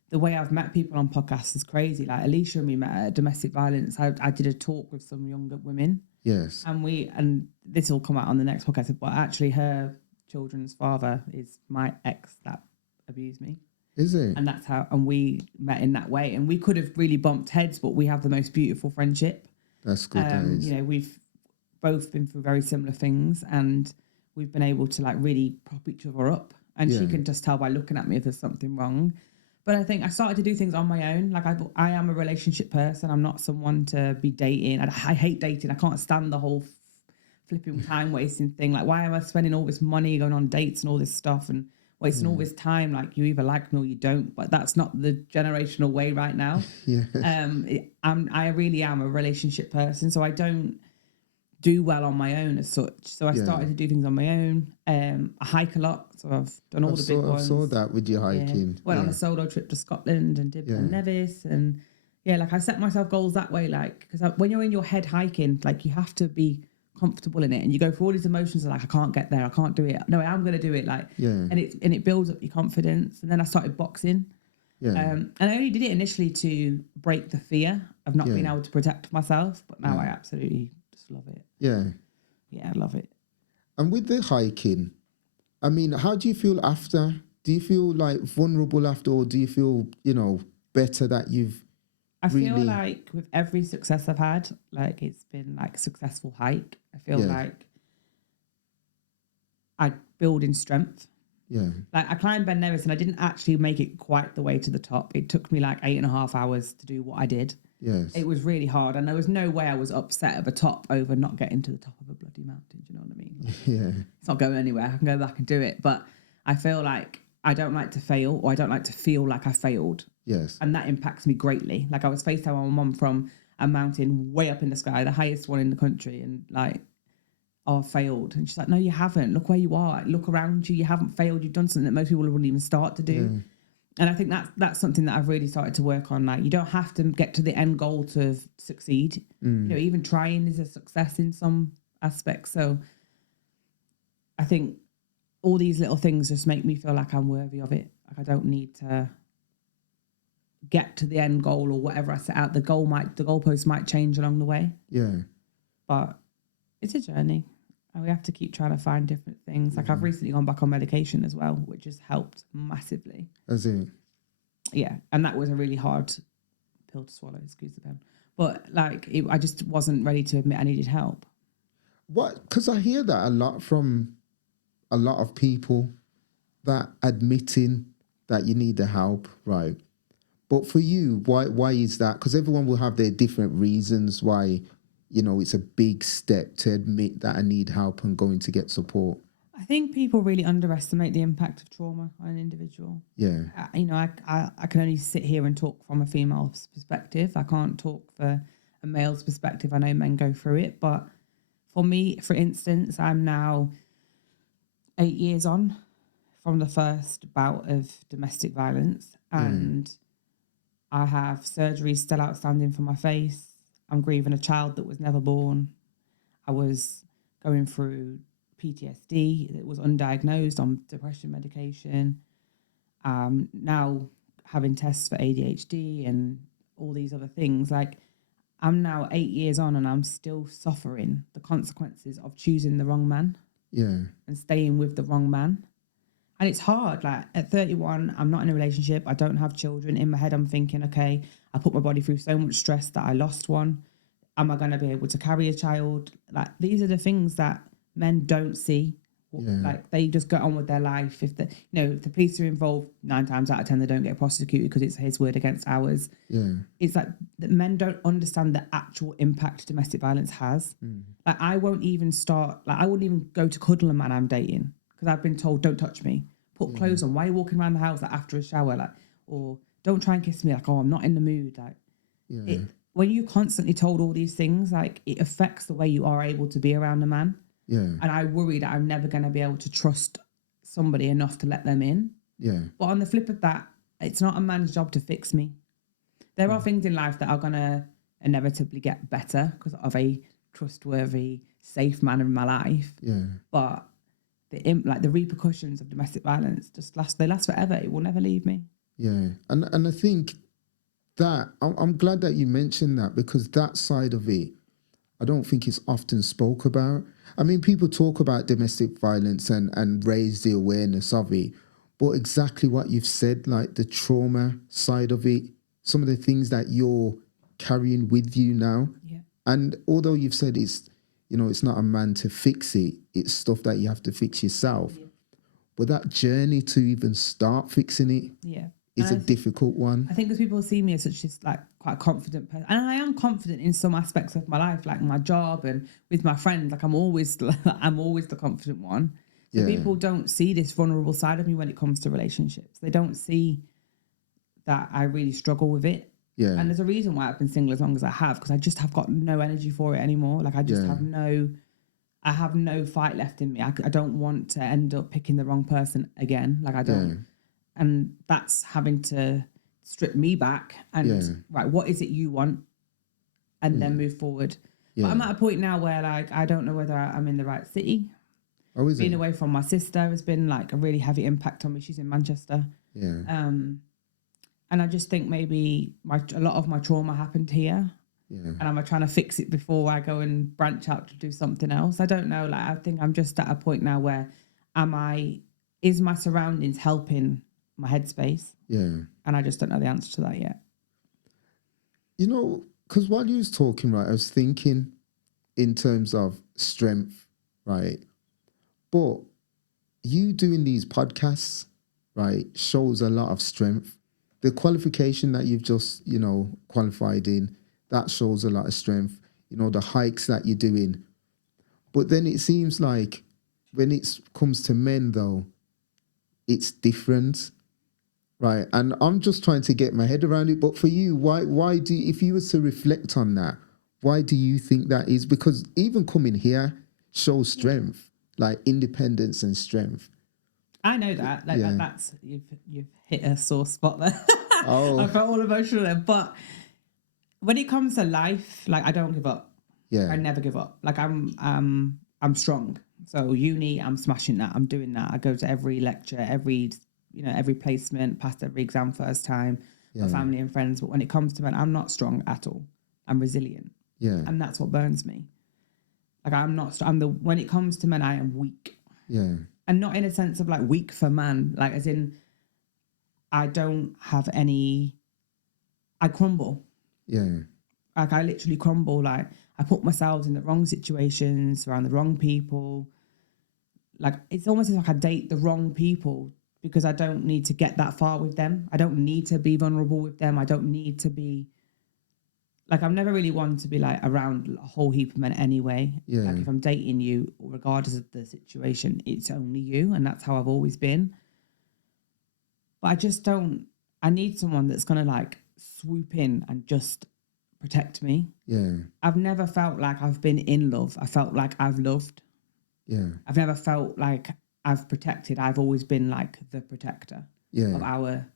the way I've met people on podcasts is crazy. Like Alicia and me met at domestic violence. I did a talk with some younger women. Yes. And this will come out on the next podcast, but actually her children's father is my ex that abused me. Is it? And that's how, and we met in that way. And we could have really bumped heads, but we have the most beautiful friendship. That's good. We've both been through very similar things and we've been able to like really prop each other up. And she can just tell by looking at me if there's something wrong. But I think I started to do things on my own. Like I am a relationship person. I'm not someone to be dating. I hate dating. I can't stand the whole flipping time wasting thing. Like, why am I spending all this money going on dates and all this stuff and wasting all this time? Like, you either like me or you don't. But that's not the generational way right now. I really am a relationship person. So I don't do well on my own as such. So I started to do things on my own. I hike a lot, so I've done all the big ones. I saw that with your hiking. Went on a solo trip to Scotland and did Nevis, and like I set myself goals that way. Like, because when you're in your head hiking, like you have to be comfortable in it, and you go through all these emotions. Like, I can't get there, I can't do it. No, I am going to do it. Like, and it builds up your confidence. And then I started boxing. And I only did it initially to break the fear of not being able to protect myself, but now I absolutely just love it. I love it. And with the hiking, I mean, how do you feel after? Do you feel like vulnerable after, or do you feel, better that you've feel like with every success I've had, like it's been like a successful hike. I feel like I build in strength. Like I climbed Ben Nevis and I didn't actually make it quite the way to the top. It took me like 8.5 hours to do what I did. It was really hard, and there was no way I was upset at the top over not getting to the top of a bloody mountain. Do you know what I mean? It's not going anywhere. I can go back and do it, but I feel like I don't like to fail, or I don't like to feel like I failed. And that impacts me greatly. Like I was FaceTime my mum from a mountain way up in the sky, the highest one in the country, and like, I failed. And she's like, no, you haven't. Look where you are. Like, look around you. You haven't failed. You've done something that most people wouldn't even start to do. And I think that's something that I've really started to work on. Like, you don't have to get to the end goal to succeed. Even trying is a success in some aspects. So I think all these little things just make me feel like I'm worthy of it. Like I don't need to get to the end goal or whatever I set out. The goalpost might change along the way. Yeah. But it's a journey. And we have to keep trying to find different things. Like I've recently gone back on medication as well, which has helped massively. As in? Yeah. And that was a really hard pill to swallow, excuse the pen. But like I just wasn't ready to admit I needed help. What? Because I hear that a lot from a lot of people, that admitting that you need the help, right? But for you, why is that? Because everyone will have their different reasons why, you know, it's a big step to admit that I need help and going to get support. I think people really underestimate the impact of trauma on an individual. Yeah. You know, I can only sit here and talk from a female's perspective. I can't talk for a male's perspective. I know men go through it. But for me, for instance, I'm now 8 years on from the first bout of domestic violence. And I have surgeries still outstanding for my face. I'm grieving a child that was never born. I was going through PTSD that was undiagnosed on depression medication. Now having tests for ADHD and all these other things. Like I'm now 8 years on and I'm still suffering the consequences of choosing the wrong man. Yeah. And staying with the wrong man. And it's hard. Like at 31, I'm not in a relationship. I don't have children. In my head, I'm thinking, okay, I put my body through so much stress that I lost one. Am I going to be able to carry a child? Like these are the things that men don't see. Yeah. Like they just go on with their life. If the if the police are involved, 9 times out of 10 they don't get prosecuted because it's his word against ours. Yeah, it's like that men don't understand the actual impact domestic violence has. Like I won't even start. Like I wouldn't even go to cuddle a man I'm dating because I've been told don't touch me. Put clothes on. Why are you walking around the house like after a shower? Like or don't try and kiss me. Like oh I'm not in the mood. Like when you're constantly told all these things, like it affects the way you are able to be around a man. Yeah. And I worry that I'm never going to be able to trust somebody enough to let them in. Yeah. But on the flip of that, it's not a man's job to fix me. There are things in life that are going to inevitably get better because of a trustworthy, safe man in my life. Yeah. But the repercussions of domestic violence they last forever. It will never leave me. Yeah. And I think that I'm glad that you mentioned that because that side of it, I don't think it's often spoke about. I mean, people talk about domestic violence and raise the awareness of it, but exactly what you've said, like the trauma side of it, some of the things that you're carrying with you now. Yeah. And although you've said it's not a man to fix it, it's stuff that you have to fix yourself. Yeah. But that journey to even start fixing it is a difficult one. I think because people see me as such as like quite a confident person. And I am confident in some aspects of my life, like my job and with my friends. Like I'm always the confident one. So people don't see this vulnerable side of me when it comes to relationships. They don't see that I really struggle with it. Yeah. And there's a reason why I've been single as long as I have, because I just have got no energy for it anymore. Like I just have no fight left in me. I don't want to end up picking the wrong person again. Like I don't. Yeah. And that's having to strip me back and right, what is it you want? And then move forward. Yeah. But I'm at a point now where like I don't know whether I'm in the right city. Oh, is Being away from my sister has been like a really heavy impact on me. She's in Manchester. Yeah. And I just think maybe a lot of my trauma happened here. Yeah. And I'm trying to fix it before I go and branch out to do something else. I don't know. Like I think I'm just at a point now where is my surroundings helping my headspace? Yeah. And I just don't know the answer to that yet. You know, because while you was talking, right, I was thinking in terms of strength, right? But you doing these podcasts, right, shows a lot of strength. The qualification that you've just, qualified in, that shows a lot of strength. You know, the hikes that you're doing. But then it seems like when it comes to men, though, it's different. Right, and I'm just trying to get my head around it. But for you, why do if you were to reflect on that, why do you think that is? Because even coming here shows strength, like independence and strength. I know that. Like that's you've hit a sore spot there. Oh, I felt all emotional there. But when it comes to life, like I don't give up. Yeah, I never give up. Like I'm strong. So uni, I'm smashing that. I'm doing that. I go to every lecture, every placement, passed every exam first time, my family and friends. But when it comes to men, I'm not strong at all. I'm resilient. Yeah. And that's what burns me. Like I'm not, when it comes to men, I am weak. Yeah. And not in a sense of like weak for man, like as in I don't have any, I crumble. Yeah. Like I literally crumble. Like I put myself in the wrong situations, around the wrong people. Like it's almost as like I date the wrong people because I don't need to get that far with them. I don't need to be vulnerable with them. I don't need to be like, I'm never really one to be like around a whole heap of men anyway. Yeah. Like if I'm dating you, regardless of the situation, it's only you. And that's how I've always been. But I just don't, I need someone that's going to like swoop in and just protect me. Yeah. I've never felt like I've been in love. I felt like I've loved. Yeah. I've never felt like I've protected. I've always been like the protector of our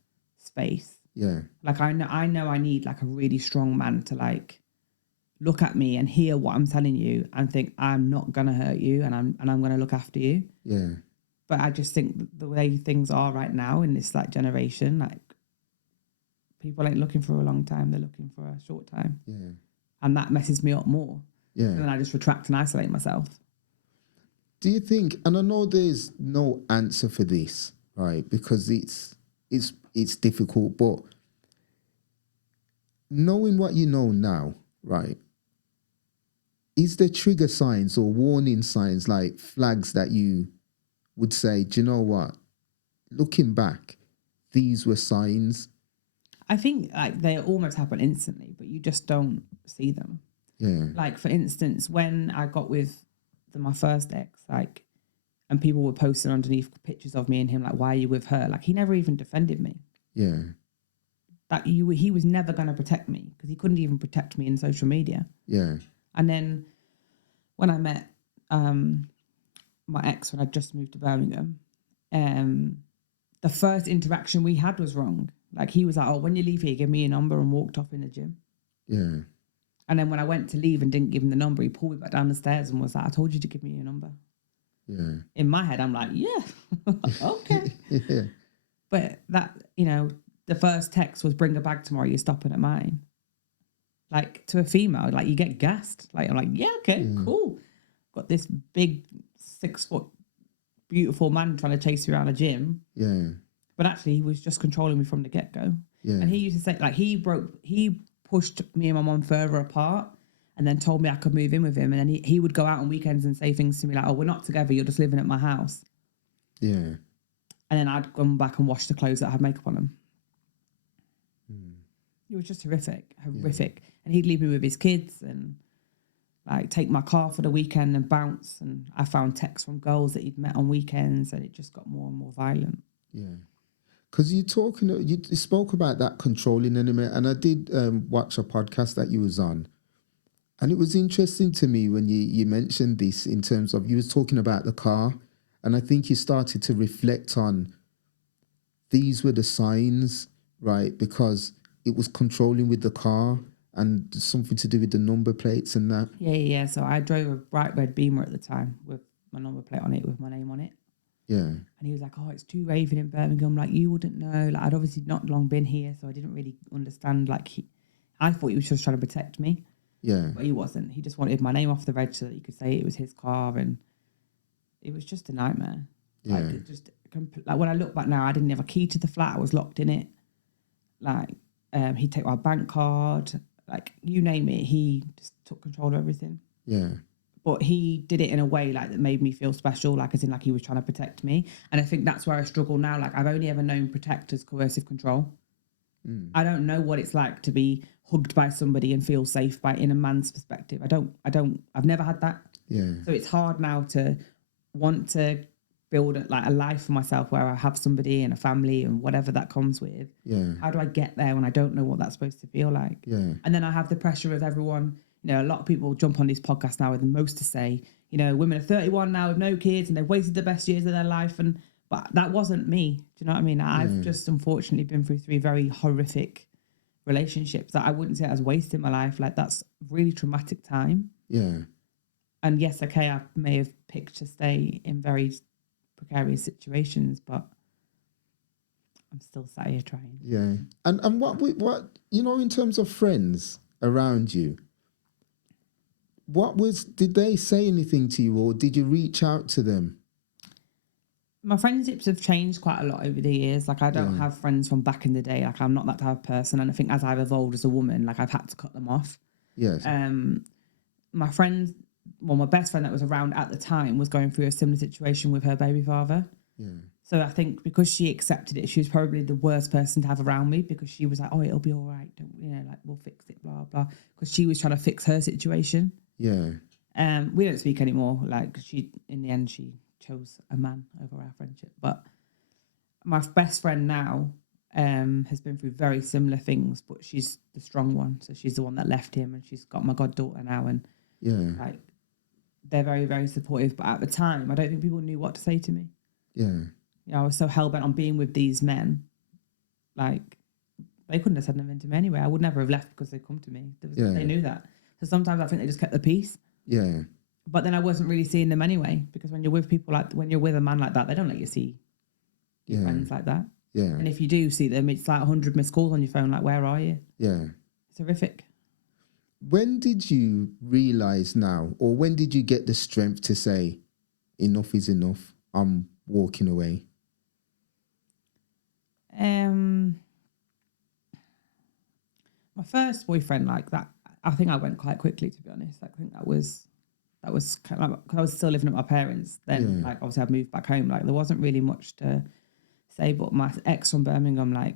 space. Yeah. Like I know I need like a really strong man to like look at me and hear what I'm telling you and think I'm not gonna hurt you and I'm gonna look after you. Yeah. But I just think the way things are right now in this like generation, like people ain't looking for a long time, they're looking for a short time. Yeah. And that messes me up more. Yeah. And then I just retract and isolate myself. Do you think, and I know there's no answer for this, right? Because it's difficult, but knowing what you know now, right? Is there trigger signs or warning signs, like flags that you would say, do you know what? Looking back, these were signs. I think like they almost happen instantly, but you just don't see them. Yeah. Like for instance, when I got with my first ex, like, and people were posting underneath pictures of me and him, like, why are you with her? Like, he never even defended me. Yeah. Like, he was never going to protect me because he couldn't even protect me in social media. Yeah. And then when I met my ex, when I just moved to Birmingham, the first interaction we had was wrong. Like, he was like, oh, when you leave here, give me your number, and walked off in the gym. Yeah. And then when I went to leave and didn't give him the number, he pulled me back down the stairs and was like, I told you to give me your number. Yeah. In my head, I'm like, yeah, okay. Yeah. But that, the first text was bring a bag tomorrow, you're stopping at mine. Like to a female, like you get gassed. Like I'm like, yeah, okay, cool. Got this big 6 foot beautiful man trying to chase me around a gym. Yeah. But actually he was just controlling me from the get-go. Yeah. And he used to say, like, he pushed me and my mom further apart and then told me I could move in with him. And then he would go out on weekends and say things to me like, oh, we're not together, you're just living at my house. Yeah. And then I'd come back and wash the clothes that had makeup on them. It was just horrific. Yeah. And he'd leave me with his kids and like take my car for the weekend and bounce. And I found texts from girls that he'd met on weekends, and it just got more and more violent. Yeah. Because you spoke about that controlling element, and I did watch a podcast that you was on, and it was interesting to me when you mentioned this in terms of, you was talking about the car, and I think you started to reflect on these were the signs, right? Because it was controlling with the car and something to do with the number plates and that. Yeah. So I drove a bright red Beamer at the time with my number plate on it, with my name on it. Yeah. And he was like, oh, it's too raving in Birmingham. Like, you wouldn't know. Like, I'd obviously not long been here, so I didn't really understand. Like, I thought he was just trying to protect me. Yeah. But he wasn't. He just wanted my name off the reg so that he could say it was his car. And it was just a nightmare. Yeah. Like, when I look back now, I didn't have a key to the flat. I was locked in it. Like, he'd take my bank card. Like, you name it. He just took control of everything. Yeah. But he did it in a way like that made me feel special, like as in like he was trying to protect me. And I think that's where I struggle now. Like, I've only ever known protect as coercive control. I don't know what it's like to be hugged by somebody and feel safe in a man's perspective. I've never had that. Yeah. So it's hard now to want to build a life for myself where I have somebody and a family and whatever that comes with. Yeah. How do I get there when I don't know what that's supposed to feel like? Yeah. And then I have the pressure of everyone. A lot of people jump on this podcast now with the most to say. Women are 31 now with no kids and they've wasted the best years of their life. But that wasn't me. Do you know what I mean? I've just unfortunately been through 3 very horrific relationships that I wouldn't say I was wasting my life. Like, that's really traumatic time. Yeah. And yes, okay, I may have picked to stay in very precarious situations, but I'm still sat here trying. Yeah. And what you know, in terms of friends around you, did they say anything to you, or did you reach out to them? My friendships have changed quite a lot over the years. Like, I don't have friends from back in the day. Like, I'm not that type of person. And I think as I've evolved as a woman, like, I've had to cut them off. Yes. My friend, well, my best friend that was around at the time was going through a similar situation with her baby father. Yeah. So I think because she accepted it, she was probably the worst person to have around me, because she was like, oh, it'll be all right. Don't, you know, like, we'll fix it, blah, blah. Because she was trying to fix her situation. Yeah. We don't speak anymore. Like, in the end, she chose a man over our friendship. But my best friend now has been through very similar things, but she's the strong one. So she's the one that left him, and she's got my goddaughter now. And like, they're very, very supportive. But at the time, I don't think people knew what to say to me. Yeah. You know, I was so hell-bent on being with these men. Like, they couldn't have said anything to me anyway. I would never have left because they come to me. They knew that. So sometimes I think they just kept the peace. Yeah. But then I wasn't really seeing them anyway, because when you're with people like, when you're with a man like that, they don't let you see your friends like that. Yeah. And if you do see them, it's like 100 missed calls on your phone. Like, where are you? Yeah. It's horrific. When did you realize now, or when did you get the strength to say, enough is enough, I'm walking away? My first boyfriend, like that, I think I went quite quickly, to be honest. Like, I think that was kind of, because I was still living at my parents then. Like, obviously I'd moved back home. Like, there wasn't really much to say. But my ex from Birmingham, like,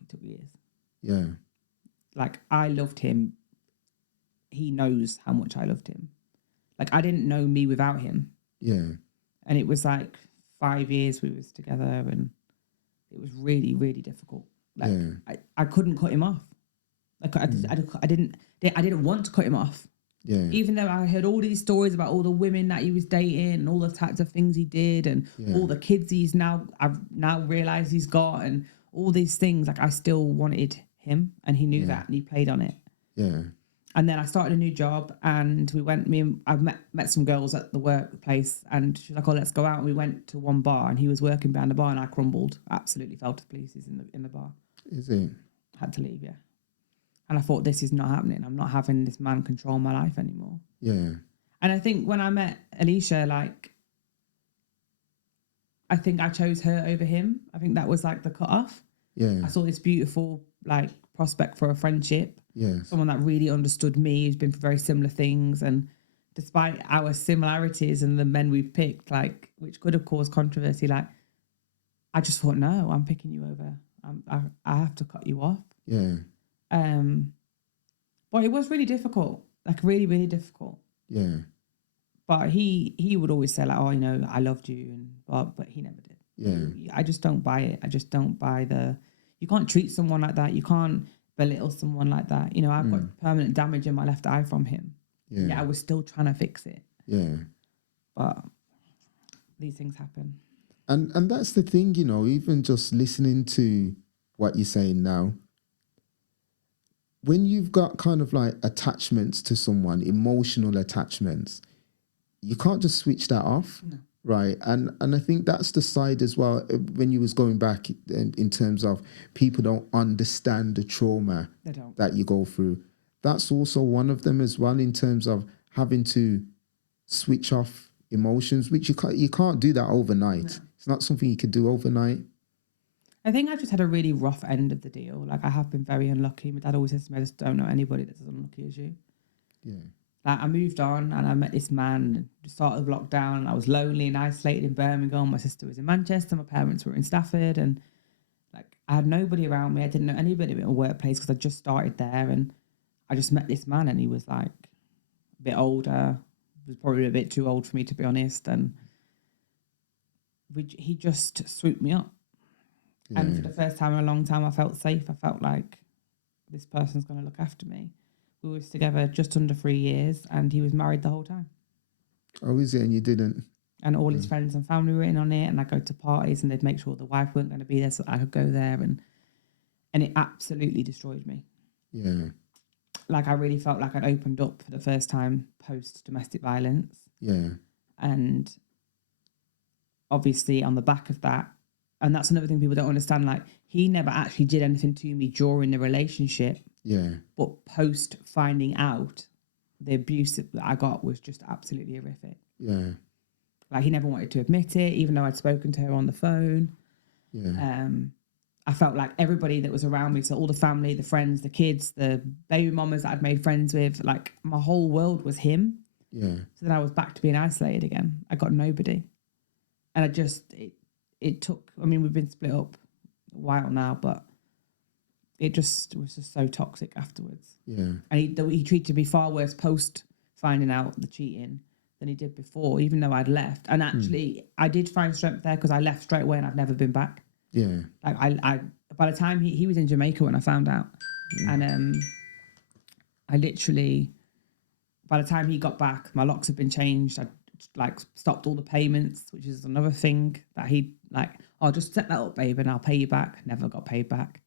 it took years. Yeah. Like, I loved him. He knows how much I loved him. Like, I didn't know me without him. Yeah. And it was like 5 years we was together, and it was really, really difficult. Like, I couldn't cut him off. Like, I didn't want to cut him off. Yeah. Even though I heard all these stories about all the women that he was dating and all the types of things he did, and all the kids I've now realized he's got, and all these things, like, I still wanted him, and he knew that, and he played on it. Yeah. And then I started a new job, and I met some girls at the workplace, and she was like, oh, let's go out. And we went to one bar, and he was working behind the bar, and I crumbled, absolutely fell to pieces in the bar. Is it? Had to leave, yeah. And I thought, this is not happening. I'm not having this man control my life anymore. Yeah. And I think when I met Alicia, like, I think I chose her over him. I think that was like the cutoff. Yeah. I saw this beautiful, like, prospect for a friendship. Yeah. Someone that really understood me, who's been through very similar things. And despite our similarities and the men we've picked, like, which could have caused controversy, like, I just thought, no, I'm picking you over. I have to cut you off. Yeah. But it was really difficult, like, really, really difficult. Yeah. But he would always say, like, oh, you know, I loved you, but he never did. Yeah. I just don't buy it. I just don't buy you can't treat someone like that. You can't belittle someone like that. You know, I've got permanent damage in my left eye from him. Yeah, I was still trying to fix it. Yeah. But these things happen. And that's the thing, you know, even just listening to what you're saying now, when you've got kind of like attachments to someone, emotional attachments, you can't just switch that off. No. Right. And I think that's the side as well, when you was going back in terms of people don't understand the trauma that you go through. That's also one of them as well, in terms of having to switch off emotions, which you can't do that overnight. No. It's not something you could do overnight. I think I just had a really rough end of the deal. Like, I have been very unlucky. My dad always says to me, I just don't know anybody that's as unlucky as you. Yeah. Like, I moved on and I met this man at the start of lockdown, and I was lonely and isolated in Birmingham. My sister was in Manchester. My parents were in Stafford, and like, I had nobody around me. I didn't know anybody in my workplace because I just started there, and I just met this man, and he was like a bit older. He was probably a bit too old for me, to be honest. And he just swooped me up. Yeah. And for the first time in a long time, I felt safe. I felt like this person's going to look after me. We were together just under 3 years, and he was married the whole time. Oh, is it? And you didn't? And all his friends and family were in on it, and I'd go to parties, and they'd make sure the wife weren't going to be there so I could go there. And it absolutely destroyed me. Yeah. like I really felt like I'd opened up for the first time post domestic violence. Yeah. And obviously on the back of that, and that's another thing people don't understand, like he never actually did anything to me during the relationship. Yeah. But post finding out, the abuse that I got was just absolutely horrific. Yeah. Like he never wanted to admit it, even though I'd spoken to her on the phone. Yeah. I felt like everybody that was around me, so all the family, the friends, the kids, the baby mamas that I'd made friends with, like my whole world was him. Yeah. So then I was back to being isolated again. I got nobody. And I just, it took, I mean, we've been split up a while now, but it just was just so toxic afterwards. Yeah. And he treated me far worse post finding out the cheating than he did before, even though I'd left. And actually, I did find strength there because I left straight away and I've never been back. Yeah. Like I by the time he was in Jamaica when I found out, and I literally, by the time he got back, my locks had been changed. I like stopped all the payments, which is another thing that he like. I'll just set that up, babe, and I'll pay you back. Never got paid back.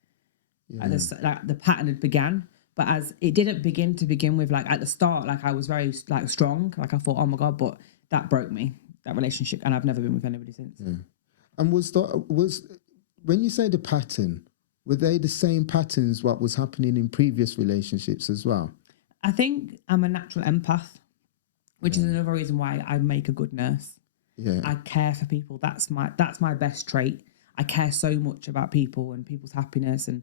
Yeah. Like the pattern had began, but as it didn't begin with, like at the start, like I was very like strong. Like I thought, oh my God, but that broke me, that relationship, and I've never been with anybody since. Yeah. And was when you say the pattern, were they the same patterns what was happening in previous relationships as well? I think I'm a natural empath, which is another reason why I make a good nurse. Yeah. I care for people. That's my best trait. I care so much about people and people's happiness and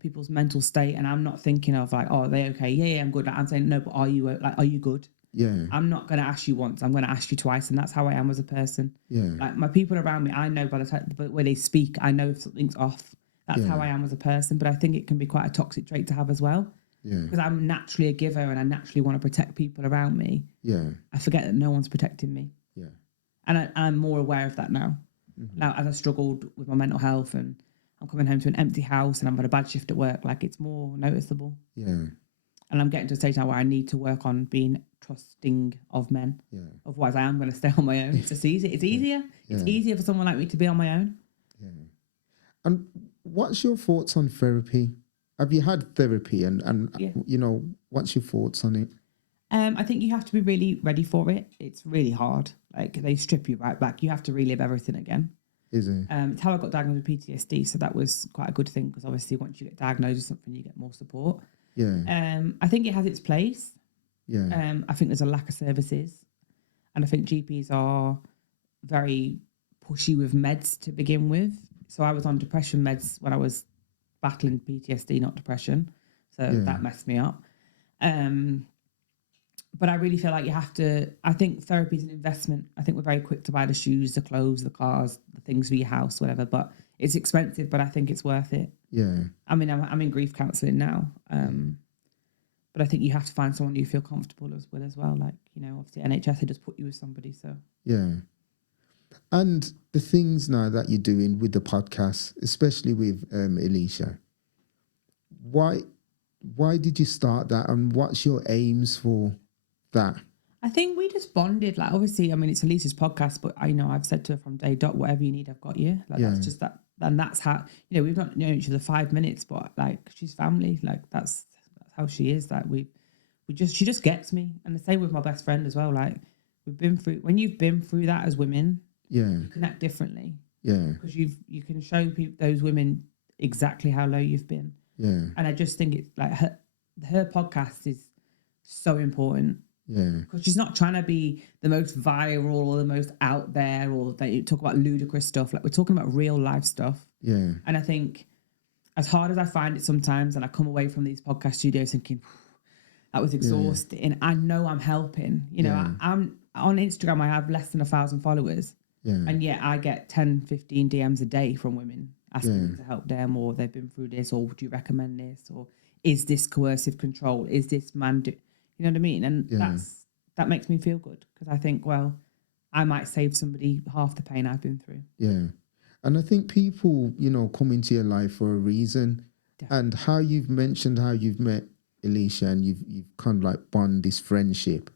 people's mental state. And I'm not thinking of like, oh, are they okay? Yeah, I'm good. I'm saying, no, but are you good? Yeah. I'm not going to ask you once. I'm going to ask you twice. And that's how I am as a person. Yeah. Like my people around me, I know by the time when they speak, I know if something's off. That's how I am as a person. But I think it can be quite a toxic trait to have as well. Yeah. Because I'm naturally a giver and I naturally want to protect people around me. Yeah. I forget that no one's protecting me. Yeah. And I'm more aware of that now. Mm-hmm. Now, as I struggled with my mental health and I'm coming home to an empty house and I'm on a bad shift at work, like it's more noticeable. Yeah. And I'm getting to a stage now where I need to work on being trusting of men. Yeah. Otherwise, I am going to stay on my own. It's just easy. It's easier. Yeah. It's easier for someone like me to be on my own. Yeah. And what's your thoughts on therapy? Have you had therapy and you know, what's your thoughts on it? I think you have to be really ready for it. It's really hard. Like they strip you right back. You have to relive everything again. Is it? It's how I got diagnosed with PTSD. So that was quite a good thing because obviously once you get diagnosed with something, you get more support. Yeah. I think it has its place. Yeah. I think there's a lack of services. And I think GPs are very pushy with meds to begin with. So I was on depression meds when I was battling PTSD, not depression. So that messed me up. But I really feel like you have to, I think therapy is an investment. I think we're very quick to buy the shoes, the clothes, the cars, the things for your house, whatever, but it's expensive, but I think it's worth it. Yeah. I mean, I'm in grief counselling now. But I think you have to find someone you feel comfortable with as well. Like, you know, obviously NHS, they just put you with somebody. So Yeah. And the things now that you're doing with the podcast, especially with Alicia, why did you start that and what's your aims for that? I think we just bonded. Like, obviously, I mean, it's Alicia's podcast, but I know I've said to her from day dot, whatever you need, I've got you. Like, that's just that. And that's how, you know, we've not known each other 5 minutes, but like, she's family. Like, that's how she is. Like, she just gets me. And the same with my best friend as well. Like, when you've been through that as women, you connect differently. Yeah. Because you can show those women exactly how low you've been. Yeah. And I just think it's like her podcast is so important. Yeah. Because she's not trying to be the most viral or the most out there, or they talk about ludicrous stuff. Like, we're talking about real life stuff. Yeah. And I think as hard as I find it sometimes, and I come away from these podcast studios thinking, that was exhausting. I know I'm helping. You know, I'm on Instagram, I have less than 1,000 followers. Yeah. And yet I get 10, 15 DMs a day from women asking me to help them, or they've been through this, or would you recommend this, or is this coercive control? Is this man you know what I mean? And that makes me feel good because I think, well, I might save somebody half the pain I've been through. Yeah. And I think people, you know, come into your life for a reason. Definitely. And how you've mentioned how you've met Alicia and you've kind of like bond this friendship.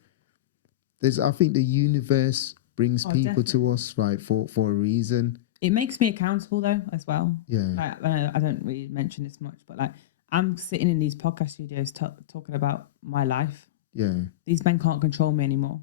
I think the universe brings people to us, right, for a reason. It makes me accountable though as well. Yeah. Like, I don't really mention this much, but like, I'm sitting in these podcast studios talking about my life. Yeah. These men can't control me anymore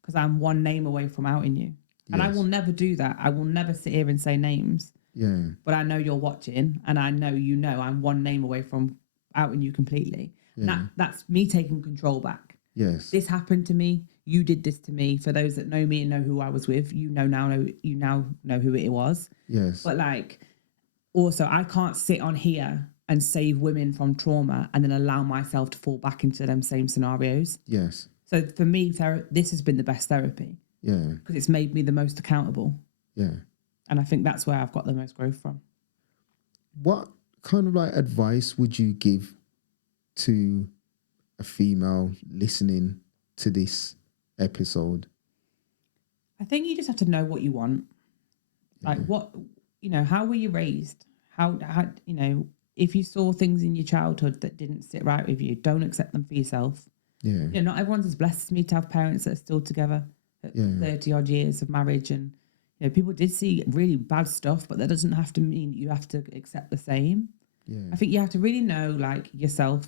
because I'm one name away from outing you. And I Yes. will never do that. I will never sit here and say names. Yeah. But I know you're watching, and I know you know I'm one name away from outing you completely. Yeah. That's me taking control back. Yes. This happened to me. You did this to me. For those that know me and know who I was with, you now know who it was. Yes. But like, also, I can't sit on here and save women from trauma and then allow myself to fall back into them same scenarios. Yes. So for me, this has been the best therapy Yeah. because it's made me the most accountable. Yeah. And I think that's where I've got the most growth from. What kind of like advice would you give to a female listening to this episode? I think you just have to know what you want. Like what, how were you raised? How, if you saw things in your childhood that didn't sit right with you, don't accept them for yourself. Yeah. Not everyone's as blessed as me to have parents that are still together at 30 odd years of marriage. And, people did see really bad stuff, but that doesn't have to mean you have to accept the same. Yeah. I think you have to really know like yourself.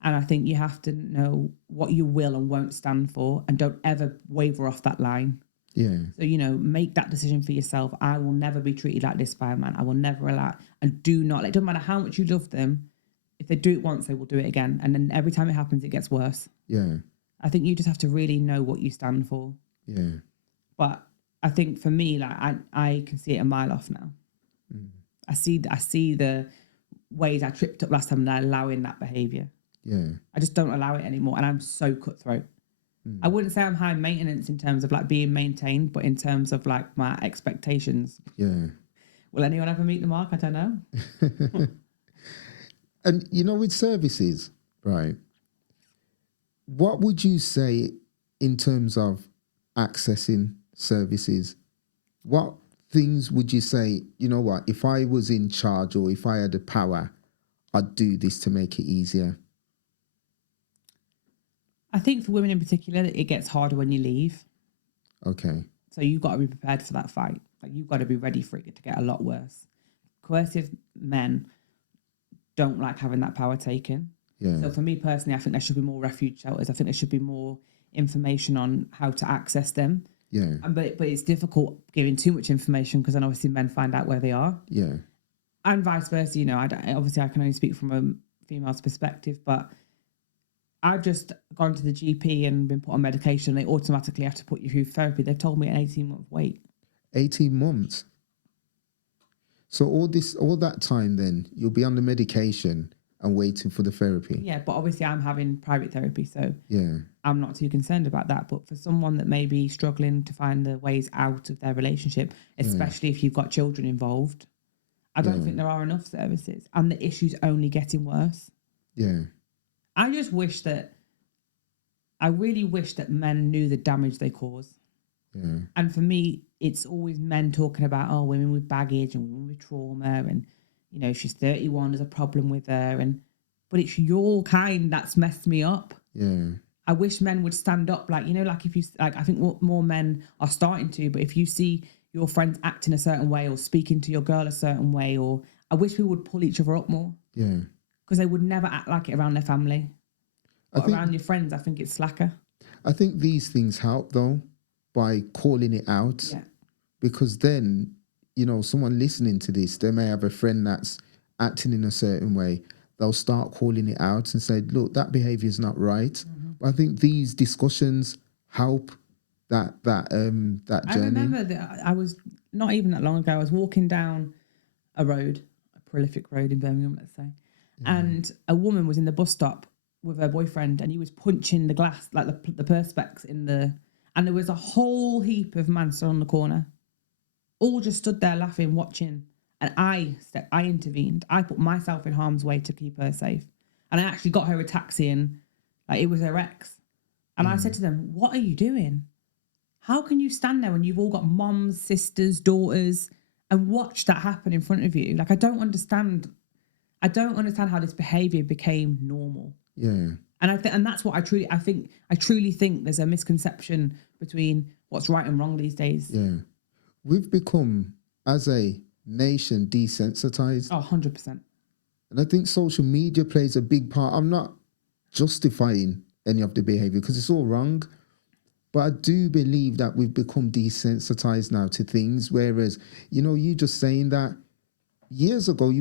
And I think you have to know what you will and won't stand for, and don't ever waver off that line. Yeah. So, make that decision for yourself. I will never be treated like this by a man. I will never allow, and do not, it doesn't matter how much you love them. If they do it once, they will do it again. And then every time it happens, it gets worse. Yeah. I think you just have to really know what you stand for. Yeah. But I think for me, like I can see it a mile off now. I see the ways I tripped up last time and I'm allowing that behaviour. Yeah. I just don't allow it anymore. And I'm so cutthroat. I wouldn't say I'm high maintenance in terms of like being maintained, but in terms of like my expectations. Yeah. Will anyone ever meet the mark? I don't know. And with services, right? What would you say in terms of accessing services? What things would you say, if I was in charge or if I had the power, I'd do this to make it easier? I think for women in particular, it gets harder when you leave. Okay. So you've got to be prepared for that fight. Like you've got to be ready for it to get a lot worse. Coercive men don't like having that power taken. Yeah. So for me personally, I think there should be more refuge shelters. I think there should be more information on how to access them. Yeah. But it's difficult giving too much information because then obviously men find out where they are. Yeah. And vice versa. Obviously I can only speak from a female's perspective, but I've just gone to the GP and been put on medication. They automatically have to put you through therapy. They've told me an 18-month wait. 18 months. So all that time, then you'll be on the medication and waiting for the therapy. Yeah, but obviously I'm having private therapy, so yeah, I'm not too concerned about that. But for someone that may be struggling to find the ways out of their relationship, especially if you've got children involved, I don't think there are enough services, and the issue's only getting worse. Yeah. I really wish that men knew the damage they cause. Yeah. And for me, it's always men talking about, women with baggage and women with trauma, and she's 31, there's a problem with her, but it's your kind that's messed me up. Yeah. I wish men would stand up, like if you I think more men are starting to, but if you see your friends acting a certain way or speaking to your girl a certain way, or I wish people would pull each other up more. Yeah. Because they would never act like it around their family. But around your friends, I think it's slacker. I think these things help, though, by calling it out. Yeah. Because then, someone listening to this, they may have a friend that's acting in a certain way. They'll start calling it out and say, look, that behaviour is not right. Mm-hmm. But I think these discussions help that journey. I remember that I was, not even that long ago, I was walking down a road, a prolific road in Birmingham, let's say. And a woman was in the bus stop with her boyfriend, and he was punching the glass, like the perspex and there was a whole heap of men stood on the corner, all just stood there laughing, watching. And I intervened. I put myself in harm's way to keep her safe. And I actually got her a taxi, and it was her ex. And I said to them, what are you doing? How can you stand there when you've all got moms, sisters, daughters, and watch that happen in front of you? I don't understand how this behaviour became normal. Yeah. And that's what I truly think there's a misconception between what's right and wrong these days. Yeah. We've become, as a nation, desensitized. Oh, 100%. And I think social media plays a big part. I'm not justifying any of the behavior because it's all wrong. But I do believe that we've become desensitized now to things. Whereas, you know, you just saying that years ago,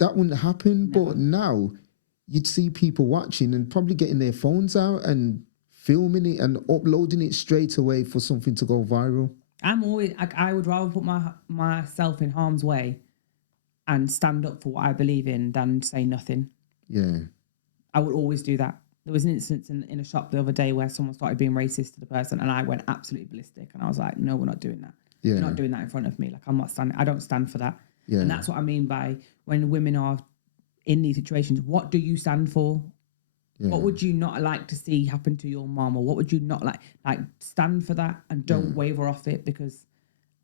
that wouldn't happen. Never. But now you'd see people watching and probably getting their phones out and filming it and uploading it straight away for something to go viral. I'm always I would rather put myself in harm's way and stand up for what I believe in than say nothing. Yeah. I would always do that. There was an instance in a shop the other day where someone started being racist to the person, and I went absolutely ballistic. And I was like, no, we're not doing that. Yeah. You're not doing that in front of me. Like, I'm not standing. I don't stand for that. Yeah. And that's what I mean by when women are in these situations. What do you stand for? Yeah. What would you not like to see happen to your mom, or what would you not like? Like, stand for that and don't waver off it, because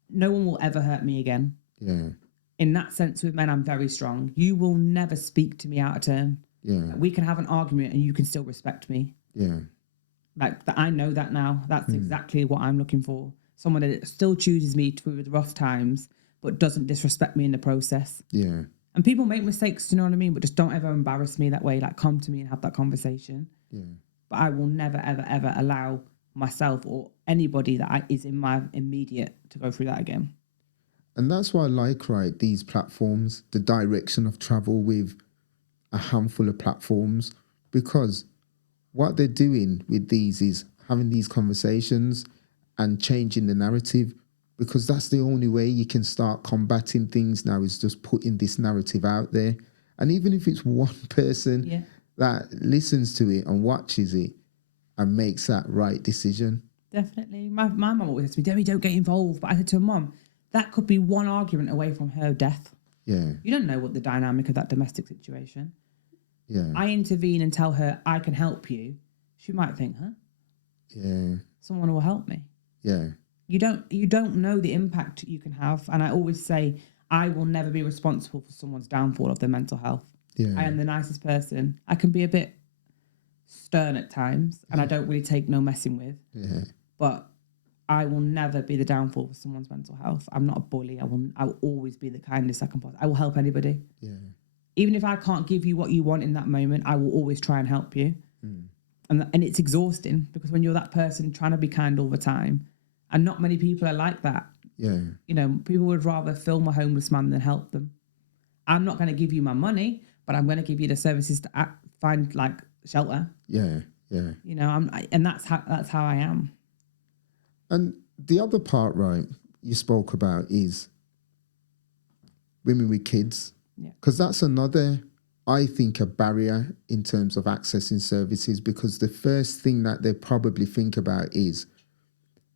no one will ever hurt me again. Yeah. In that sense, with men, I'm very strong. You will never speak to me out of turn. Yeah. We can have an argument and you can still respect me. Yeah. Like, I know that now. That's exactly what I'm looking for. Someone that still chooses me through the rough times, but doesn't disrespect me in the process. Yeah. And people make mistakes, you know what I mean? But just don't ever embarrass me that way. Like, come to me and have that conversation. Yeah. But I will never, ever, ever allow myself or anybody that is in my immediate to go through that again. And that's why I like, right, these platforms, the direction of travel with a handful of platforms, because what they're doing with these is having these conversations and changing the narrative, because that's the only way you can start combating things now, is just putting this narrative out there. And even if it's one person that listens to it and watches it and makes that right decision. Definitely. My mum always said to me, Debbie, don't get involved. But I said to her, Mum, that could be one argument away from her death. Yeah. You don't know what the dynamic of that domestic situation. Yeah. I intervene and tell her I can help you. She might think, huh? Yeah. Someone will help me. Yeah. You don't know the impact you can have. And I always say, I will never be responsible for someone's downfall of their mental health. Yeah. I am the nicest person. I can be a bit stern at times, and I don't really take no messing with. Yeah. But I will never be the downfall for someone's mental health. I'm not a bully. I will always be the kindest I can possibly. I will help anybody. Yeah. Even if I can't give you what you want in that moment, I will always try and help you. And it's exhausting, because when you're that person trying to be kind all the time, and not many people are like that. Yeah. You know, people would rather film a homeless man than help them. I'm not going to give you my money, but I'm going to give you the services to find like shelter. Yeah. Yeah. You know, and that's how I am. And the other part, right, you spoke about is women with kids. Yeah. Because that's another, I think, a barrier in terms of accessing services, because the first thing that they probably think about is,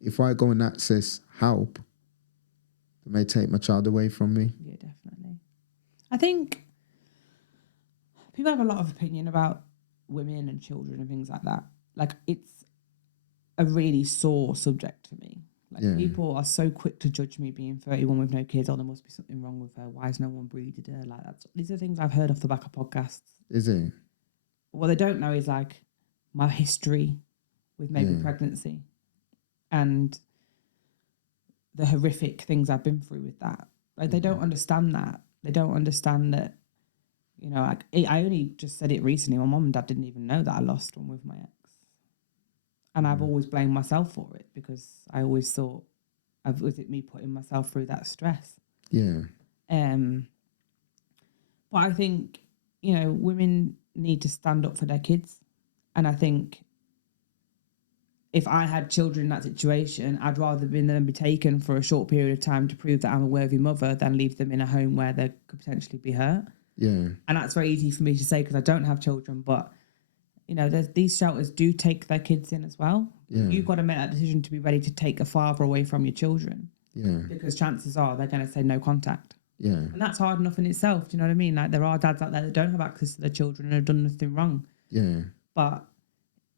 if I go and access help, they may take my child away from me. Yeah, definitely. I think people have a lot of opinion about women and children and things like that. Like, it's a really sore subject for me. Like, people are so quick to judge me being 31 with no kids. Oh, there must be something wrong with her. Why has no one breeded her? Like, these are things I've heard off the back of podcasts. Is it? What they don't know is like my history with maybe pregnancy and the horrific things I've been through with that. Like, they don't understand that. They don't understand that, you know, like, I only just said it recently. My mom and dad didn't even know that I lost one with my ex. And I've always blamed myself for it, because I always thought, was it me putting myself through that stress? Yeah. But I think, you know, women need to stand up for their kids. And I think if I had children in that situation, I'd rather them be taken for a short period of time to prove that I'm a worthy mother than leave them in a home where they could potentially be hurt. Yeah. And that's very easy for me to say because I don't have children, but you know, these shelters do take their kids in as well. Yeah. You've got to make that decision to be ready to take a father away from your children. Yeah. Because chances are they're going to say no contact. Yeah. And that's hard enough in itself. Do you know what I mean? Like, there are dads out there that don't have access to their children and have done nothing wrong. Yeah. But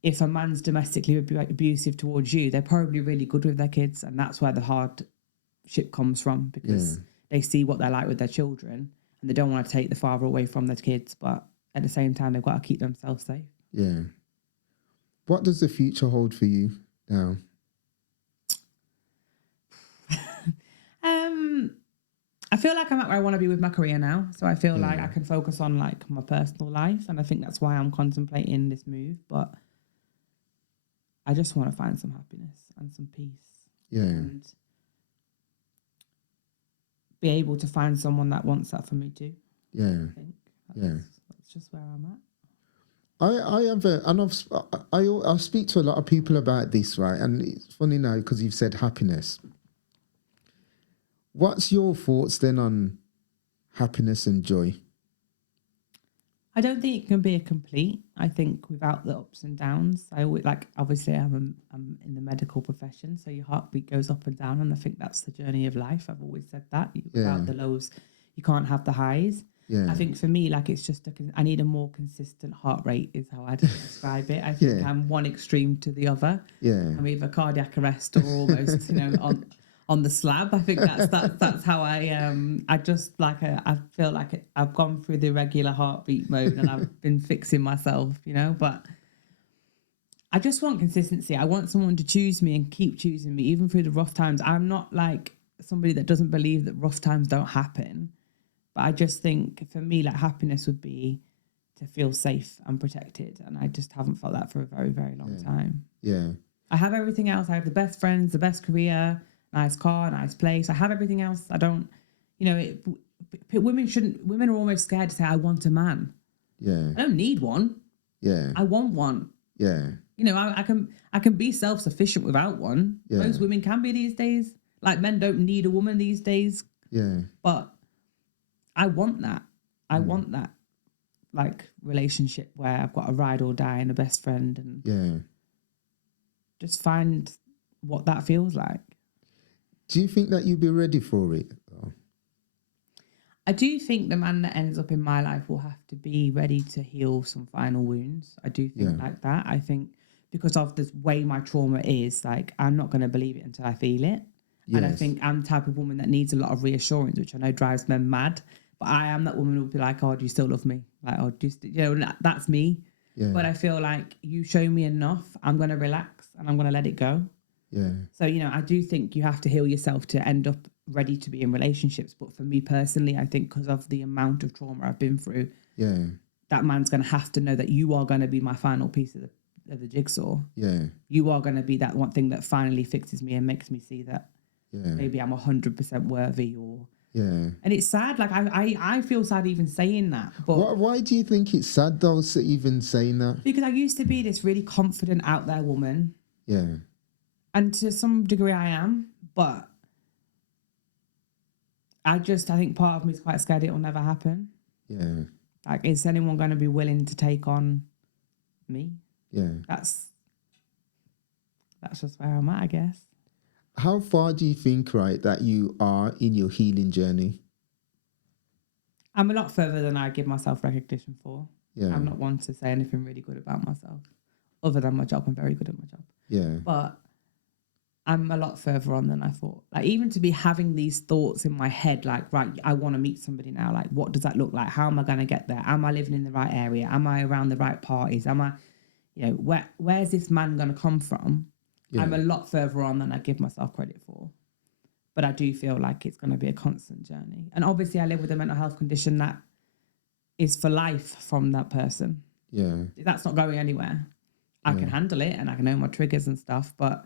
if a man's domestically abusive towards you, they're probably really good with their kids. And that's where the hardship comes from, because they see what they're like with their children and they don't want to take the father away from their kids. But at the same time, they've got to keep themselves safe. Yeah. What does the future hold for you now? I feel like I'm at where I want to be with my career now. So I feel like I can focus on like my personal life. And I think that's why I'm contemplating this move. But I just want to find some happiness and some peace. Yeah. And be able to find someone that wants that for me too. Yeah. I think that's just where I'm at. I have I speak to a lot of people about this, right? And it's funny now because you've said happiness. What's your thoughts then on happiness and joy? I don't think it can be a complete. I think without the ups and downs, I always like, obviously I'm in the medical profession, so your heartbeat goes up and down, and I think that's the journey of life. I've always said that without the lows, you can't have the highs. Yeah. I think for me, like it's just I need a more consistent heart rate is how I'd describe it. I think I'm one extreme to the other. Yeah. I'm either cardiac arrest or almost, on the slab. I think that's how I just like I feel like I've gone through the regular heartbeat mode and I've been fixing myself, but I just want consistency. I want someone to choose me and keep choosing me even through the rough times. I'm not like somebody that doesn't believe that rough times don't happen, but I just think for me, like happiness would be to feel safe and protected, and I just haven't felt that for a very, very long time. Yeah. I have everything else. I have the best friends, the best career, nice car, nice place. I have everything else. I don't, women are almost scared to say, I want a man. Yeah. I don't need one. Yeah. I want one. Yeah. I can be self-sufficient without one. Yeah. Most women can be these days. Like men don't need a woman these days. Yeah. But I want that. I want that like relationship where I've got a ride or die and a best friend and just find what that feels like. Do you think that you'd be ready for it? I do think the man that ends up in my life will have to be ready to heal some final wounds. I do think like that. I think because of the way my trauma is, like, I'm not going to believe it until I feel it. Yes. And I think I'm the type of woman that needs a lot of reassurance, which I know drives men mad. But I am that woman who will be like, oh, do you still love me? Like, oh, that's me. Yeah. But I feel like you show me enough, I'm going to relax and I'm going to let it go. Yeah. So, I do think you have to heal yourself to end up ready to be in relationships. But for me personally, I think because of the amount of trauma I've been through, that man's going to have to know that you are going to be my final piece of the jigsaw. Yeah. You are going to be that one thing that finally fixes me and makes me see that maybe I'm 100% worthy or... Yeah. And it's sad. Like, I feel sad even saying that. But why do you think it's sad, though, even saying that? Because I used to be this really confident, out there woman. Yeah. And to some degree I am, but I think part of me is quite scared it will never happen. Yeah. Like, is anyone going to be willing to take on me? Yeah. That's just where I'm at, I guess. How far do you think, right, that you are in your healing journey? I'm a lot further than I give myself recognition for. Yeah. I'm not one to say anything really good about myself. Other than my job, I'm very good at my job. Yeah. But I'm a lot further on than I thought. Like, even to be having these thoughts in my head, like, right, I want to meet somebody now. Like, what does that look like? How am I going to get there? Am I living in the right area? Am I around the right parties? Am I, where's this man going to come from? Yeah. I'm a lot further on than I give myself credit for. But I do feel like it's going to be a constant journey. And obviously I live with a mental health condition that is for life from that person. Yeah. That's not going anywhere. I can handle it and I can know my triggers and stuff, but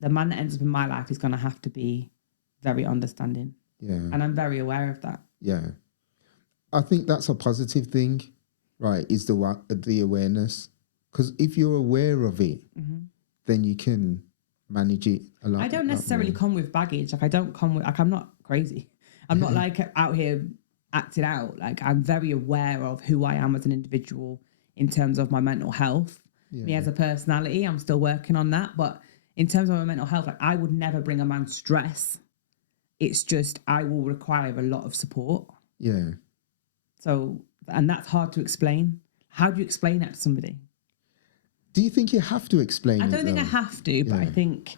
the man that ends up in my life is going to have to be very understanding. Yeah. And I'm very aware of that. Yeah. I think that's a positive thing, right, is the awareness. Because if you're aware of it, then you can manage it a lot. I don't necessarily come with baggage. Like, I don't come with, like, I'm not crazy. I'm not like out here acting out. Like, I'm very aware of who I am as an individual in terms of my mental health. Yeah. Me as a personality, I'm still working on that. But in terms of my mental health, like, I would never bring a man stress. It's just, I will require a lot of support. Yeah. So, and that's hard to explain. How do you explain that to somebody? Do you think you have to explain it? I don't think I have to, but I think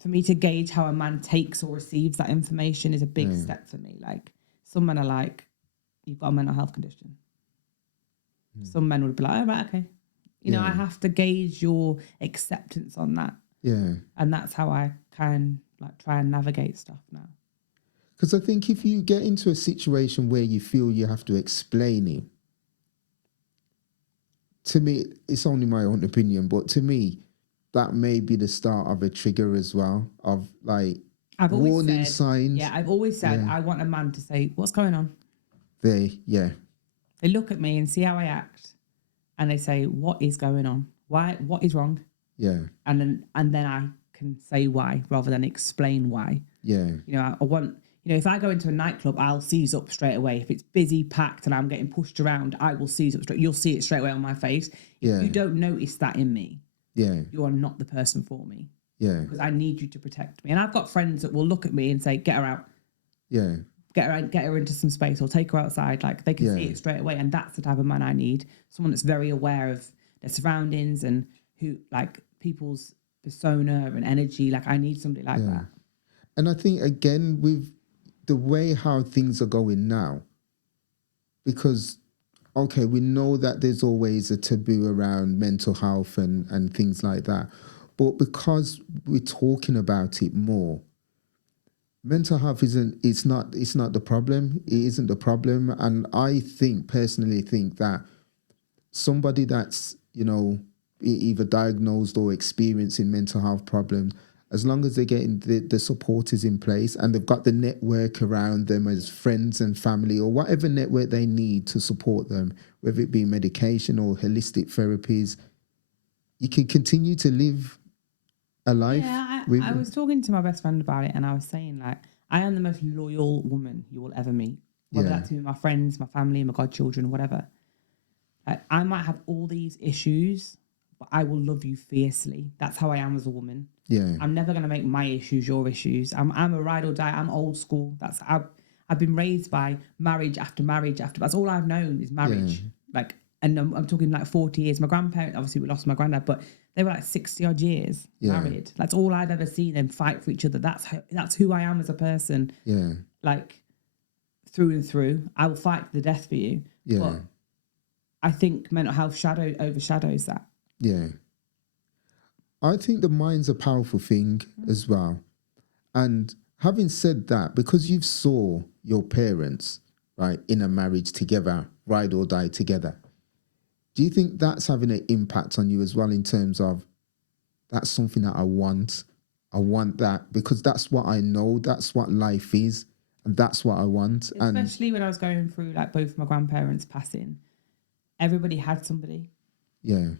for me to gauge how a man takes or receives that information is a big step for me. Like, some men are like, you've got a mental health condition. Some men would be like, oh, right, okay. I have to gauge your acceptance on that. Yeah. And that's how I can, like, try and navigate stuff now. Because I think if you get into a situation where you feel you have to explain it, to me, it's only my own opinion, but to me, that may be the start of a trigger as well, of like I've always warning said, signs. yeah, I've always said, Yeah. I want a man to say, what's going on? Yeah. They look at me and see how I act, and they say, what is going on? Why? What is wrong? Yeah. And then I can say why rather than explain why. Yeah. You know, I want, you know, if I go into a nightclub, I'll seize up straight away. If it's busy, packed, and I'm getting pushed around, I will seize up straight. You'll see it straight away on my face. If you don't notice that in me, you are not the person for me. Yeah. Because I need you to protect me. And I've got friends that will look at me and say, get her out. Yeah. Get her into some space or take her outside. Like they can see it straight away. And that's the type of man I need. Someone that's very aware of their surroundings and who, like, people's persona and energy. Like I need somebody like that. And I think, again, with the way how things are going now, because, okay, we know that there's always a taboo around mental health and things like that. But because we're talking about it more, mental health it's not the problem. It isn't the problem. And I personally think that somebody that's, you know, either diagnosed or experiencing mental health problems, as long as they're getting the support is in place and they've got the network around them as friends and family or whatever network they need to support them, whether it be medication or holistic therapies, you can continue to live a life. Yeah, I was talking to my best friend about it and I was saying, like, I am the most loyal woman you will ever meet, whether that's with my friends, my family, my godchildren, whatever. Like, I might have all these issues, but I will love you fiercely. That's how I am as a woman. Yeah. I'm never going to make my issues your issues. I'm a ride or die. I'm old school. I've been raised by marriage after marriage after. That's all I've known is marriage. Like, and I'm talking like 40 years. My grandparents, obviously we lost my granddad, but they were like 60 odd years married. That's all I've ever seen them fight for each other. That's who I am as a person. Yeah. Like through and through. I will fight to the death for you. Yeah. But I think mental health overshadows that. Yeah. I think the mind's a powerful thing as well. And having said that, because you saw your parents, right, in a marriage together, ride or die together, do you think that's having an impact on you as well in terms of that's something that I want? I want that because that's what I know, that's what life is, and that's what I want. Especially when I was going through like both my grandparents passing, everybody had somebody. Yeah.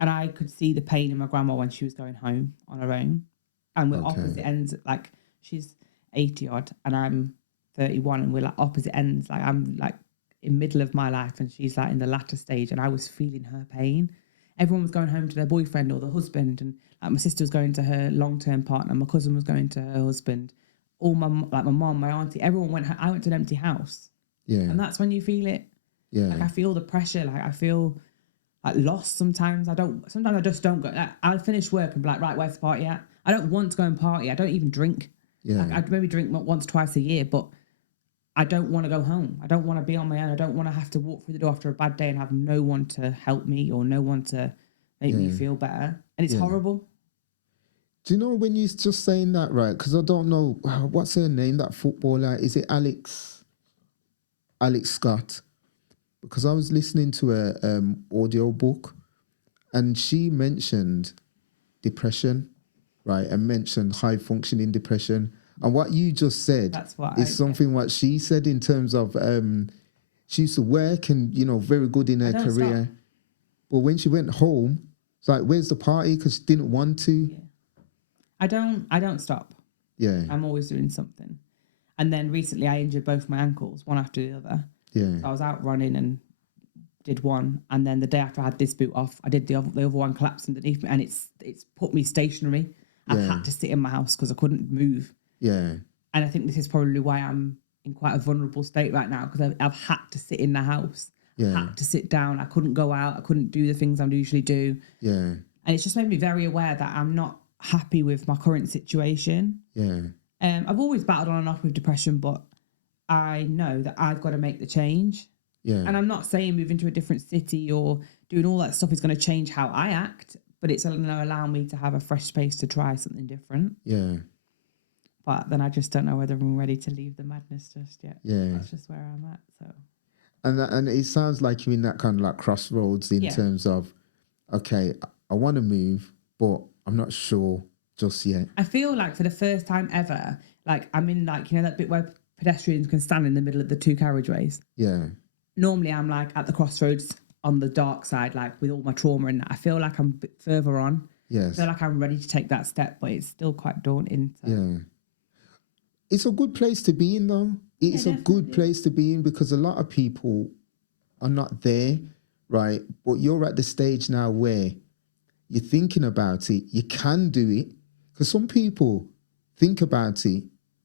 And I could see the pain in my grandma when she was going home on her own. And we're opposite ends. Like, she's 80 odd and I'm 31 and we're like opposite ends. Like, I'm like in middle of my life and she's like in the latter stage and I was feeling her pain. Everyone was going home to their boyfriend or the husband. And like my sister was going to her long-term partner. My cousin was going to her husband. All my mom, my auntie, everyone went. I went to an empty house. Yeah. And that's when you feel it. Yeah. Like I feel the pressure. Like I feel like lost sometimes. Sometimes I just don't go. Like, I'll finish work and be like, right, where's the party at? I don't want to go and party. I don't even drink. Yeah. Like, I'd maybe drink once, twice a year, but I don't want to go home. I don't want to be on my own. I don't want to have to walk through the door after a bad day and have no one to help me or no one to make me feel better. And it's horrible. Do you know when you're just saying that, right? Because I don't know, what's her name, that footballer? Is it Alex Scott? Because I was listening to a audio book and she mentioned depression, right? And mentioned high functioning depression. And what you just said is something what she said in terms of she used to work and, you know, very good in her career. Stop. But when she went home, it's like, where's the party? Because she didn't want to. Yeah. I don't stop. Yeah. I'm always doing something. And then recently I injured both my ankles, one after the other. Yeah. So I was out running and did one. And then the day after I had this boot off, I did the other one collapsed underneath me and it's put me stationary. I've had to sit in my house because I couldn't move. Yeah. And I think this is probably why I'm in quite a vulnerable state right now because I've had to sit in the house. Yeah. I had to sit down. I couldn't go out. I couldn't do the things I usually do. Yeah. And it's just made me very aware that I'm not happy with my current situation. Yeah. I've always battled on and off with depression, but I know that I've got to make the change. Yeah. And I'm not saying moving to a different city or doing all that stuff is going to change how I act, but it's going to allow me to have a fresh space to try something different. Yeah. but then I just don't know whether I'm ready to leave the madness just yet. Yeah. That's just where I'm at. So. And it sounds like you're in that kind of like crossroads in terms of, okay, I want to move, but I'm not sure just yet. I feel like for the first time ever, like I'm in like, you know, that bit where pedestrians can stand in the middle of the two carriageways. Yeah. Normally I'm like at the crossroads on the dark side, like with all my trauma and that. I feel like I'm a bit further on. Yes. I feel like I'm ready to take that step, but it's still quite daunting. So. Yeah. It's a good place to be in, though. It's a good place to be in because a lot of people are not there, right? But you're at the stage now where you're thinking about it. You can do it because some people think about it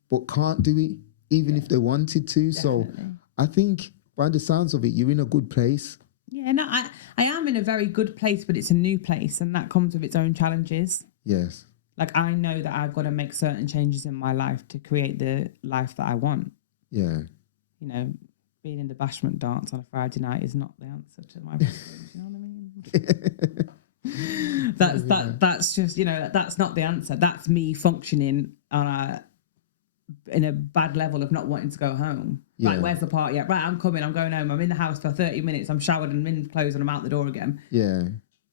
but can't do it even if they wanted to. Definitely. So I think by the sounds of it, you're in a good place. Yeah, no, I am in a very good place, but it's a new place and that comes with its own challenges. Yes. Like I know that I've got to make certain changes in my life to create the life that I want. Yeah. You know, being in the bashment dance on a Friday night is not the answer to my problems. You know what I mean? That's just, you know, that's not the answer. That's me functioning in a bad level of not wanting to go home. Yeah. Right, where's the party at? Right, I'm coming, I'm going home. I'm in the house for 30 minutes. I'm showered and I'm in clothes and I'm out the door again. Yeah.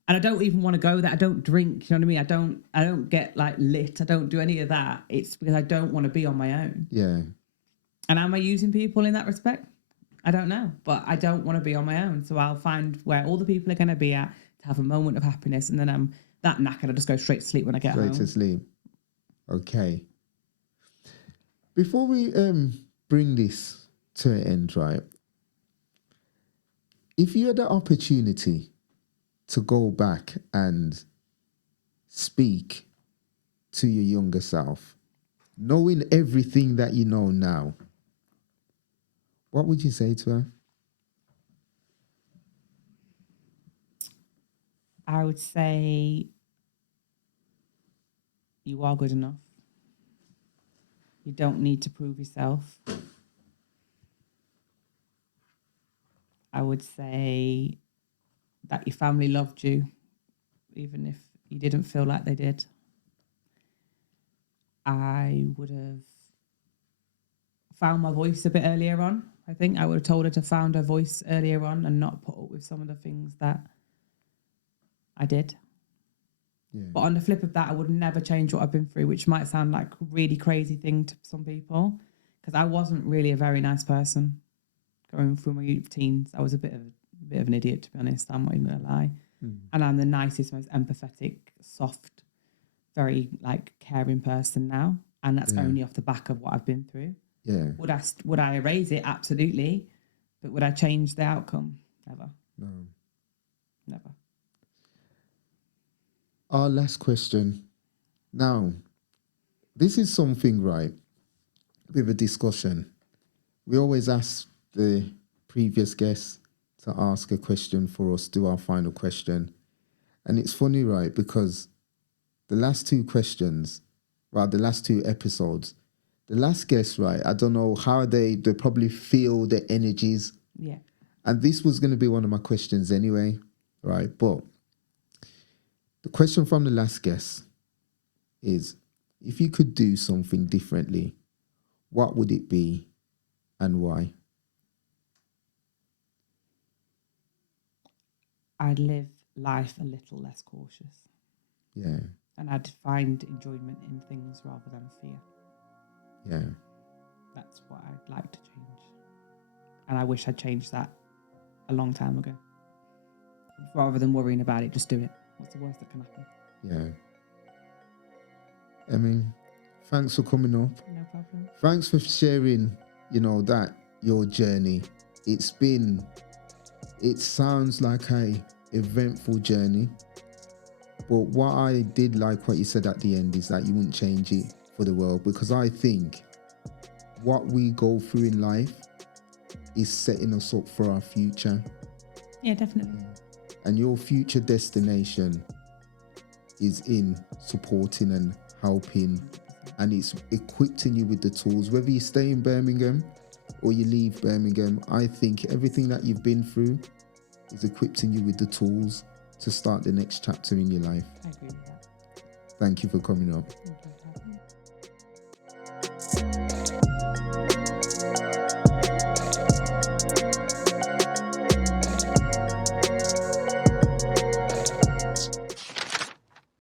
And I don't even want to go there. I don't drink, you know what I mean? I don't get like lit. I don't do any of that. It's because I don't want to be on my own. Yeah. And am I using people in that respect? I don't know, but I don't want to be on my own. So I'll find where all the people are going to be at to have a moment of happiness. And then I'm that knackered. I just go straight to sleep when I get home. Straight to sleep. Okay. Before we bring this to an end, right? If you had the opportunity to go back and speak to your younger self, knowing everything that you know now, what would you say to her? I would say you are good enough. You don't need to prove yourself. I would say that your family loved you, even if you didn't feel like they did. I would have found my voice a bit earlier on. I think I would have told her to find her voice earlier on and not put up with some of the things that I did. Yeah. But on the flip of that, I would never change what I've been through, which might sound like a really crazy thing to some people, because I wasn't really a very nice person going through my youth teens. I was a bit of an idiot, to be honest. I'm not even gonna lie. And I'm the nicest, most empathetic, soft, very like caring person now, and that's only off the back of what I've been through. Yeah. Would I erase it? Absolutely. But would I change the outcome? Never. No. Never. Our last question. Now, this is something, right, with a discussion. We always ask the previous guests to ask a question for us, do our final question. And it's funny, right, because the last two questions, well, the last two episodes, the last guest, right, I don't know how they probably feel the energies. Yeah. And this was going to be one of my questions anyway, right? But the question from the last guest is, if you could do something differently, what would it be and why? I'd live life a little less cautious. Yeah. And I'd find enjoyment in things rather than fear. Yeah. That's what I'd like to change. And I wish I'd changed that a long time ago. Rather than worrying about it, just do it. What's the worst that can happen? Yeah. Emmie, thanks for coming up. No problem. Thanks for sharing, your journey. It sounds like a eventful journey. But what I did like what you said at the end is that you wouldn't change it for the world, because I think what we go through in life is setting us up for our future. Yeah, definitely. And your future destination is in supporting and helping, and it's equipping you with the tools. Whether you stay in Birmingham or you leave Birmingham, I think everything that you've been through is equipping you with the tools to start the next chapter in your life. I agree with that. Thank you for coming up. Thank you for having me.